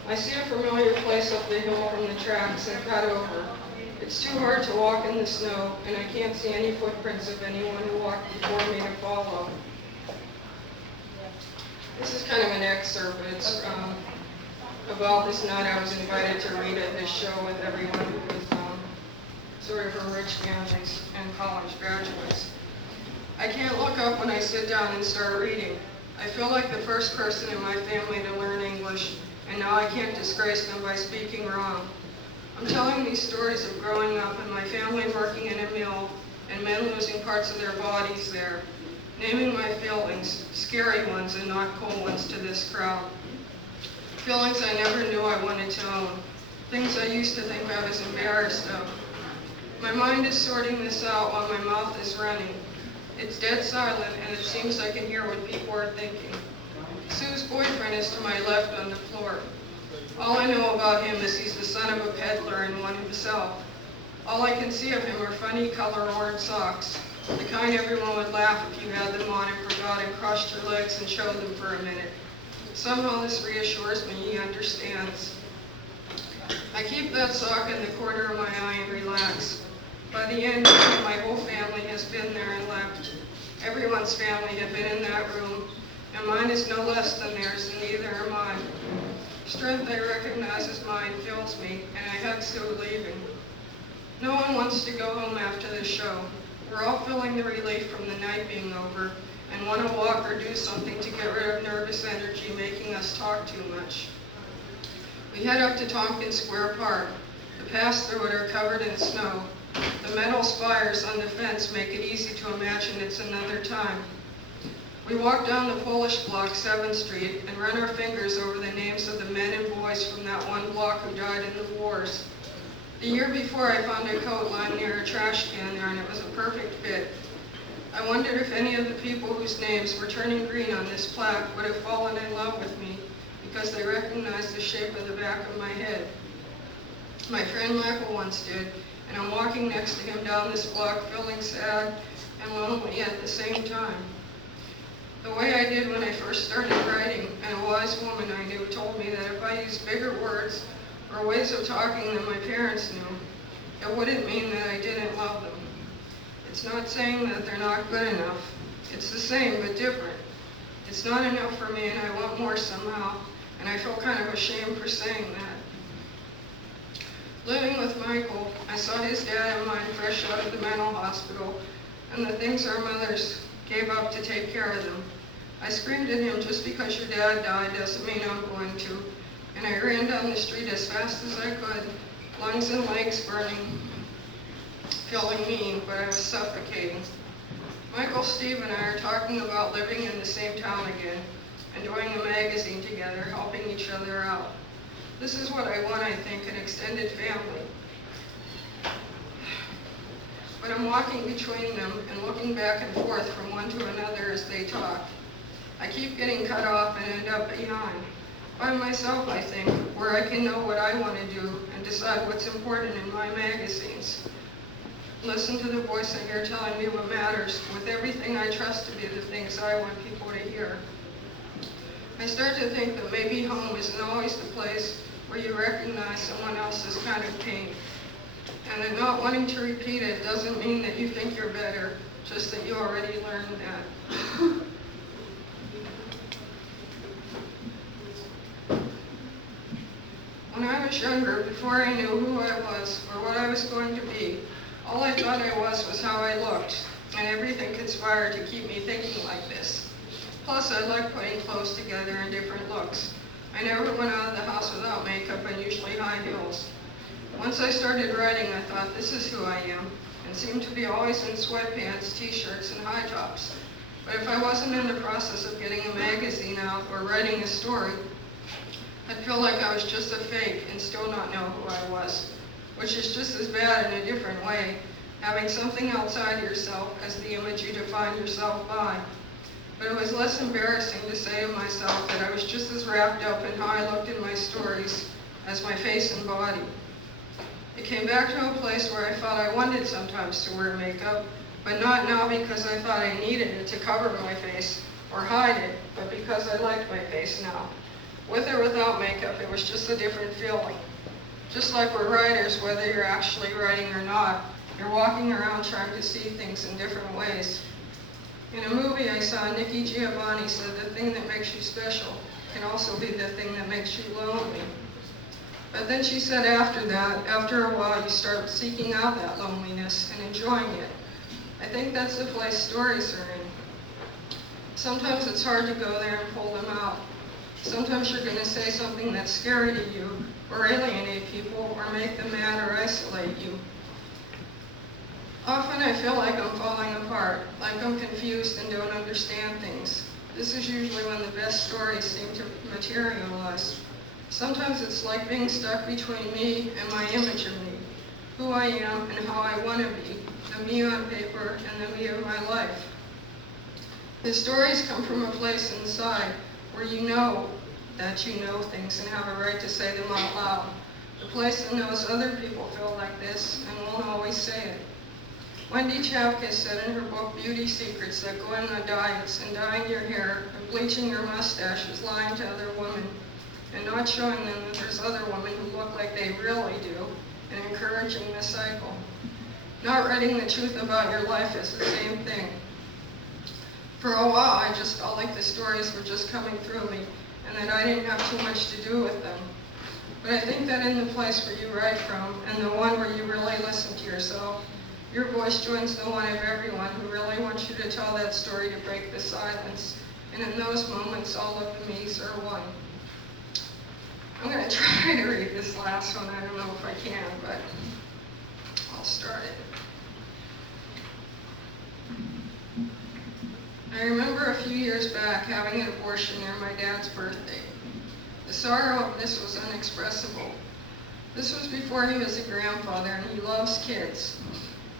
I see a familiar place up the hill from the tracks and cut over. It's too hard to walk in the snow, and I can't see any footprints of anyone who walked before me to follow. This is kind of an excerpt, but it's about this night I was invited to read at this show with everyone who was sort of from rich families and college graduates. I can't look up when I sit down and start reading. I feel like the first person in my family to learn English, and now I can't disgrace them by speaking wrong. I'm telling these stories of growing up and my family working in a mill and men losing parts of their bodies there, naming my feelings, scary ones and not cool ones to this crowd. Feelings I never knew I wanted to own, things I used to think I was embarrassed of. My mind is sorting this out while my mouth is running. It's dead silent, and it seems I can hear what people are thinking. Sue's boyfriend is to my left on the floor. All I know about him is he's the son of a peddler and one himself. All I can see of him are funny color orange socks, the kind everyone would laugh if you had them on and forgot and crossed your legs and showed them for a minute. Somehow this reassures me he understands. I keep that sock in the corner of my eye and relax. By the end, my whole family has been there and left. Everyone's family had been in that room, and mine is no less than theirs, and neither are mine. Strength I recognize as mine fills me, and I hug Sue leaving. No one wants to go home after the show. We're all feeling the relief from the night being over, and want to walk or do something to get rid of nervous energy making us talk too much. We head up to Tompkins Square Park. The paths through it are covered in snow. The metal spires on the fence make it easy to imagine it's another time. We walk down the Polish block, 7th Street, and run our fingers over the names of the men and boys from that one block who died in the wars. The year before, I found a coat lying near a trash can there, and it was a perfect fit. I wondered if any of the people whose names were turning green on this plaque would have fallen in love with me because they recognized the shape of the back of my head. My friend Michael once did, and I'm walking next to him down this block feeling sad and lonely at the same time. The way I did when I first started writing, and a wise woman I knew told me that if I used bigger words or ways of talking than my parents knew, it wouldn't mean that I didn't love them. It's not saying that they're not good enough. It's the same but different. It's not enough for me and I want more somehow, and I feel kind of ashamed for saying that. Living with Michael, I saw his dad and mine fresh out of the mental hospital, and the things our mothers gave up to take care of them. I screamed at him, just because your dad died doesn't mean I'm going to, and I ran down the street as fast as I could, lungs and legs burning, feeling mean, but I was suffocating. Michael, Steve, and I are talking about living in the same town again, and doing a magazine together, helping each other out. This is what I want, I think, an extended family. But I'm walking between them and looking back and forth from one to another as they talk. I keep getting cut off and end up behind. By myself, I think, where I can know what I want to do and decide what's important in my magazines. Listen to the voice I hear telling me what matters, with everything I trust to be the things I want people to hear. I start to think that maybe home isn't always the place where you recognize someone else's kind of pain. And that not wanting to repeat it doesn't mean that you think you're better, just that you already learned that. When I much younger, before I knew who I was or what I was going to be, all I thought I was how I looked, and everything conspired to keep me thinking like this. Plus, I liked putting clothes together in different looks. I never went out of the house without makeup and usually high heels. Once I started writing, I thought, this is who I am, and seemed to be always in sweatpants, t-shirts, and high tops. But if I wasn't in the process of getting a magazine out or writing a story, I'd feel like I was just a fake and still not know who I was, which is just as bad in a different way, having something outside yourself as the image you define yourself by. But it was less embarrassing to say to myself that I was just as wrapped up in how I looked in my stories as my face and body. It came back to a place where I felt I wanted sometimes to wear makeup, but not now because I thought I needed it to cover my face or hide it, but because I liked my face now. With or without makeup, it was just a different feeling. Just like we're writers, whether you're actually writing or not, you're walking around trying to see things in different ways. In a movie I saw, Nikki Giovanni said the thing that makes you special can also be the thing that makes you lonely. But then she said after that, after a while you start seeking out that loneliness and enjoying it. I think that's the place stories are in. Sometimes it's hard to go there and pull them out. Sometimes you're going to say something that's scary to you, or alienate people, or make them mad or isolate you. Often I feel like I'm falling apart, like I'm confused and don't understand things. This is usually when the best stories seem to materialize. Sometimes it's like being stuck between me and my image of me, who I am and how I want to be, the me on paper and the me of my life. The stories come from a place inside where you know that you know things and have a right to say them out loud. The place that knows other people feel like this and won't always say it. Wendy Chapkus said in her book Beauty Secrets that going on diets and dyeing your hair and bleaching your mustache is lying to other women and not showing them that there's other women who look like they really do and encouraging the cycle. Not writing the truth about your life is the same thing. For a while, I just felt like the stories were just coming through me and that I didn't have too much to do with them. But I think that in the place where you write from and the one where you really listen to yourself, your voice joins the one of everyone who really wants you to tell that story to break the silence. And in those moments, all of the me's are one. I'm going to try to read this last one. I don't know if I can, but I'll start it. I remember a few years back having an abortion near my dad's birthday. The sorrow of this was inexpressible. This was before he was a grandfather, and he loves kids.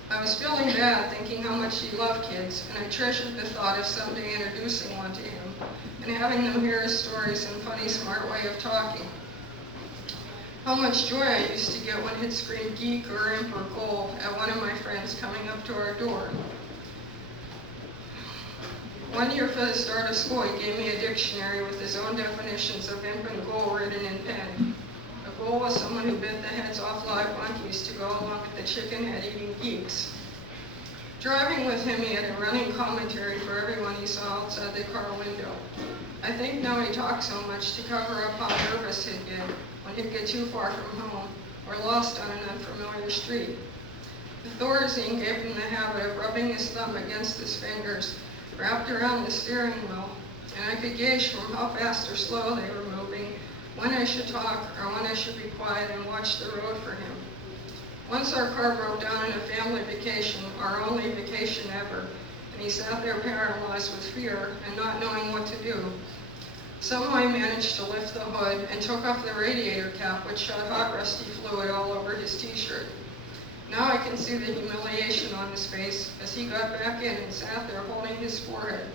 I was feeling bad, thinking how much he loved kids, and I treasured the thought of someday introducing one to him and having them hear his stories and funny, smart way of talking. How much joy I used to get when he'd scream geek or imp or goal at one of my friends coming up to our door. One year for the start of school, he gave me a dictionary with his own definitions of imp and goal written in pen. A goal was someone who bit the heads off live monkeys to go along with the chicken head-eating geeks. Driving with him, he had a running commentary for everyone he saw outside the car window. I think now he talks so much to cover up how nervous he'd get when he'd get too far from home or lost on an unfamiliar street. The Thorazine gave him the habit of rubbing his thumb against his fingers, wrapped around the steering wheel, and I could gauge from how fast or slow they were moving when I should talk or when I should be quiet and watch the road for him. Once our car broke down on a family vacation, our only vacation ever, and he sat there paralyzed with fear and not knowing what to do. Somehow I managed to lift the hood and took off the radiator cap, which shot hot rusty fluid all over his t-shirt. Now I can see the humiliation on his face as he got back in and sat there holding his forehead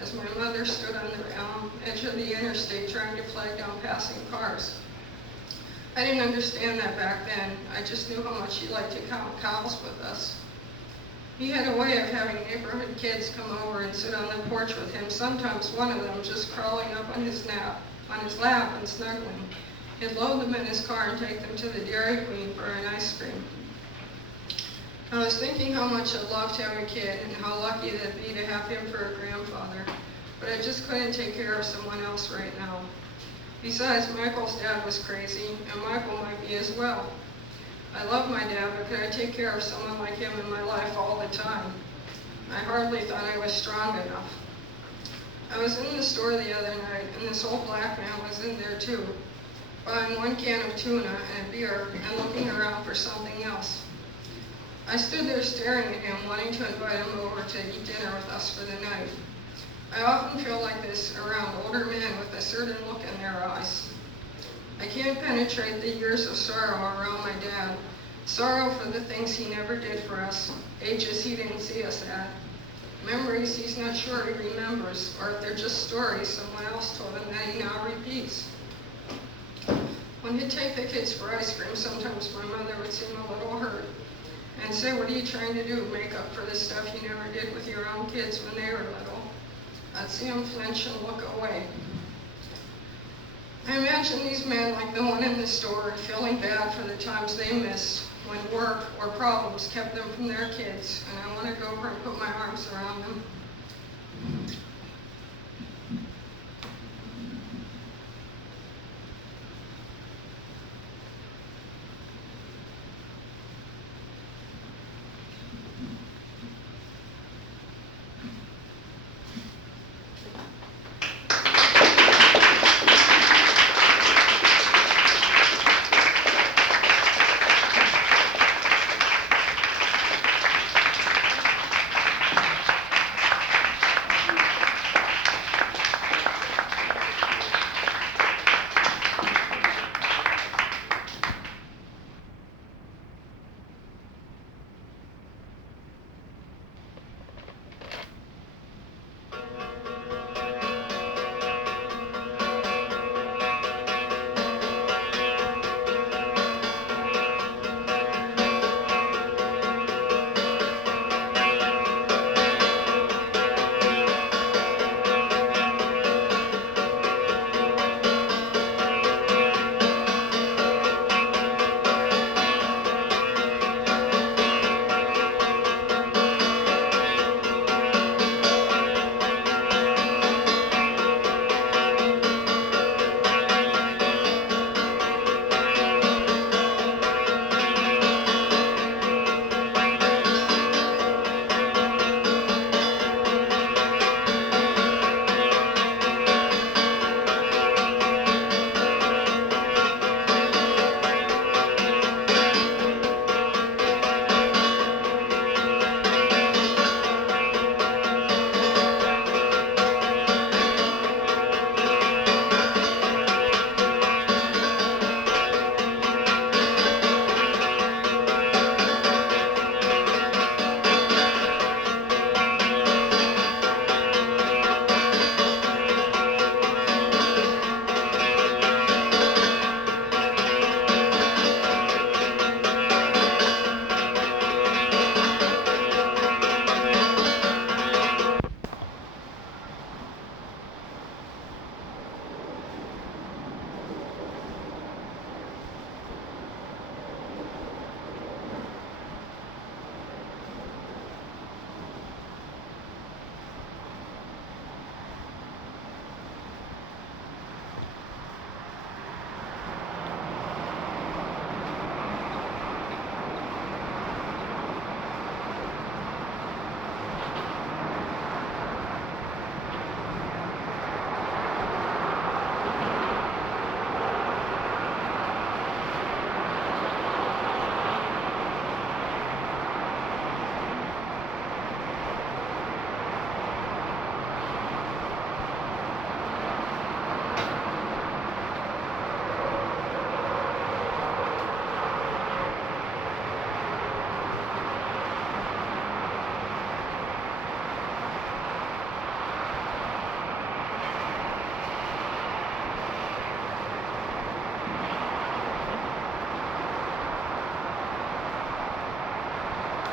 as my mother stood on the edge of the interstate trying to flag down passing cars. I didn't understand that back then. I just knew how much he liked to count cows with us. He had a way of having neighborhood kids come over and sit on the porch with him, sometimes one of them just crawling up on his lap and snuggling. He'd load them in his car and take them to the Dairy Queen for an ice cream. I was thinking how much I'd love to have a kid and how lucky it'd be to have him for a grandfather, but I just couldn't take care of someone else right now. Besides, Michael's dad was crazy, and Michael might be as well. I love my dad, but could I take care of someone like him in my life all the time? I hardly thought I was strong enough. I was in the store the other night, and this old black man was in there too, buying 1 can of tuna and a beer and looking around for something else. I stood there staring at him, wanting to invite him over to eat dinner with us for the night. I often feel like this around older men with a certain look in their eyes. I can't penetrate the years of sorrow around my dad. Sorrow for the things he never did for us, ages he didn't see us at, memories he's not sure he remembers, or if they're just stories someone else told him that he now repeats. When he'd take the kids for ice cream, sometimes my mother would seem a little hurt and say, "What are you trying to do, make up for the stuff you never did with your own kids when they were little?" I'd see him flinch and look away. I imagine these men, like the one in the store, feeling bad for the times they missed when work or problems kept them from their kids, and I want to go over and put my arms around them.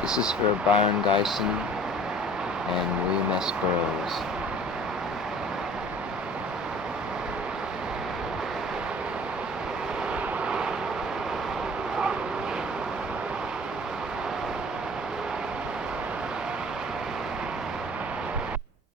This is for Byron Geisen and William S. Burroughs.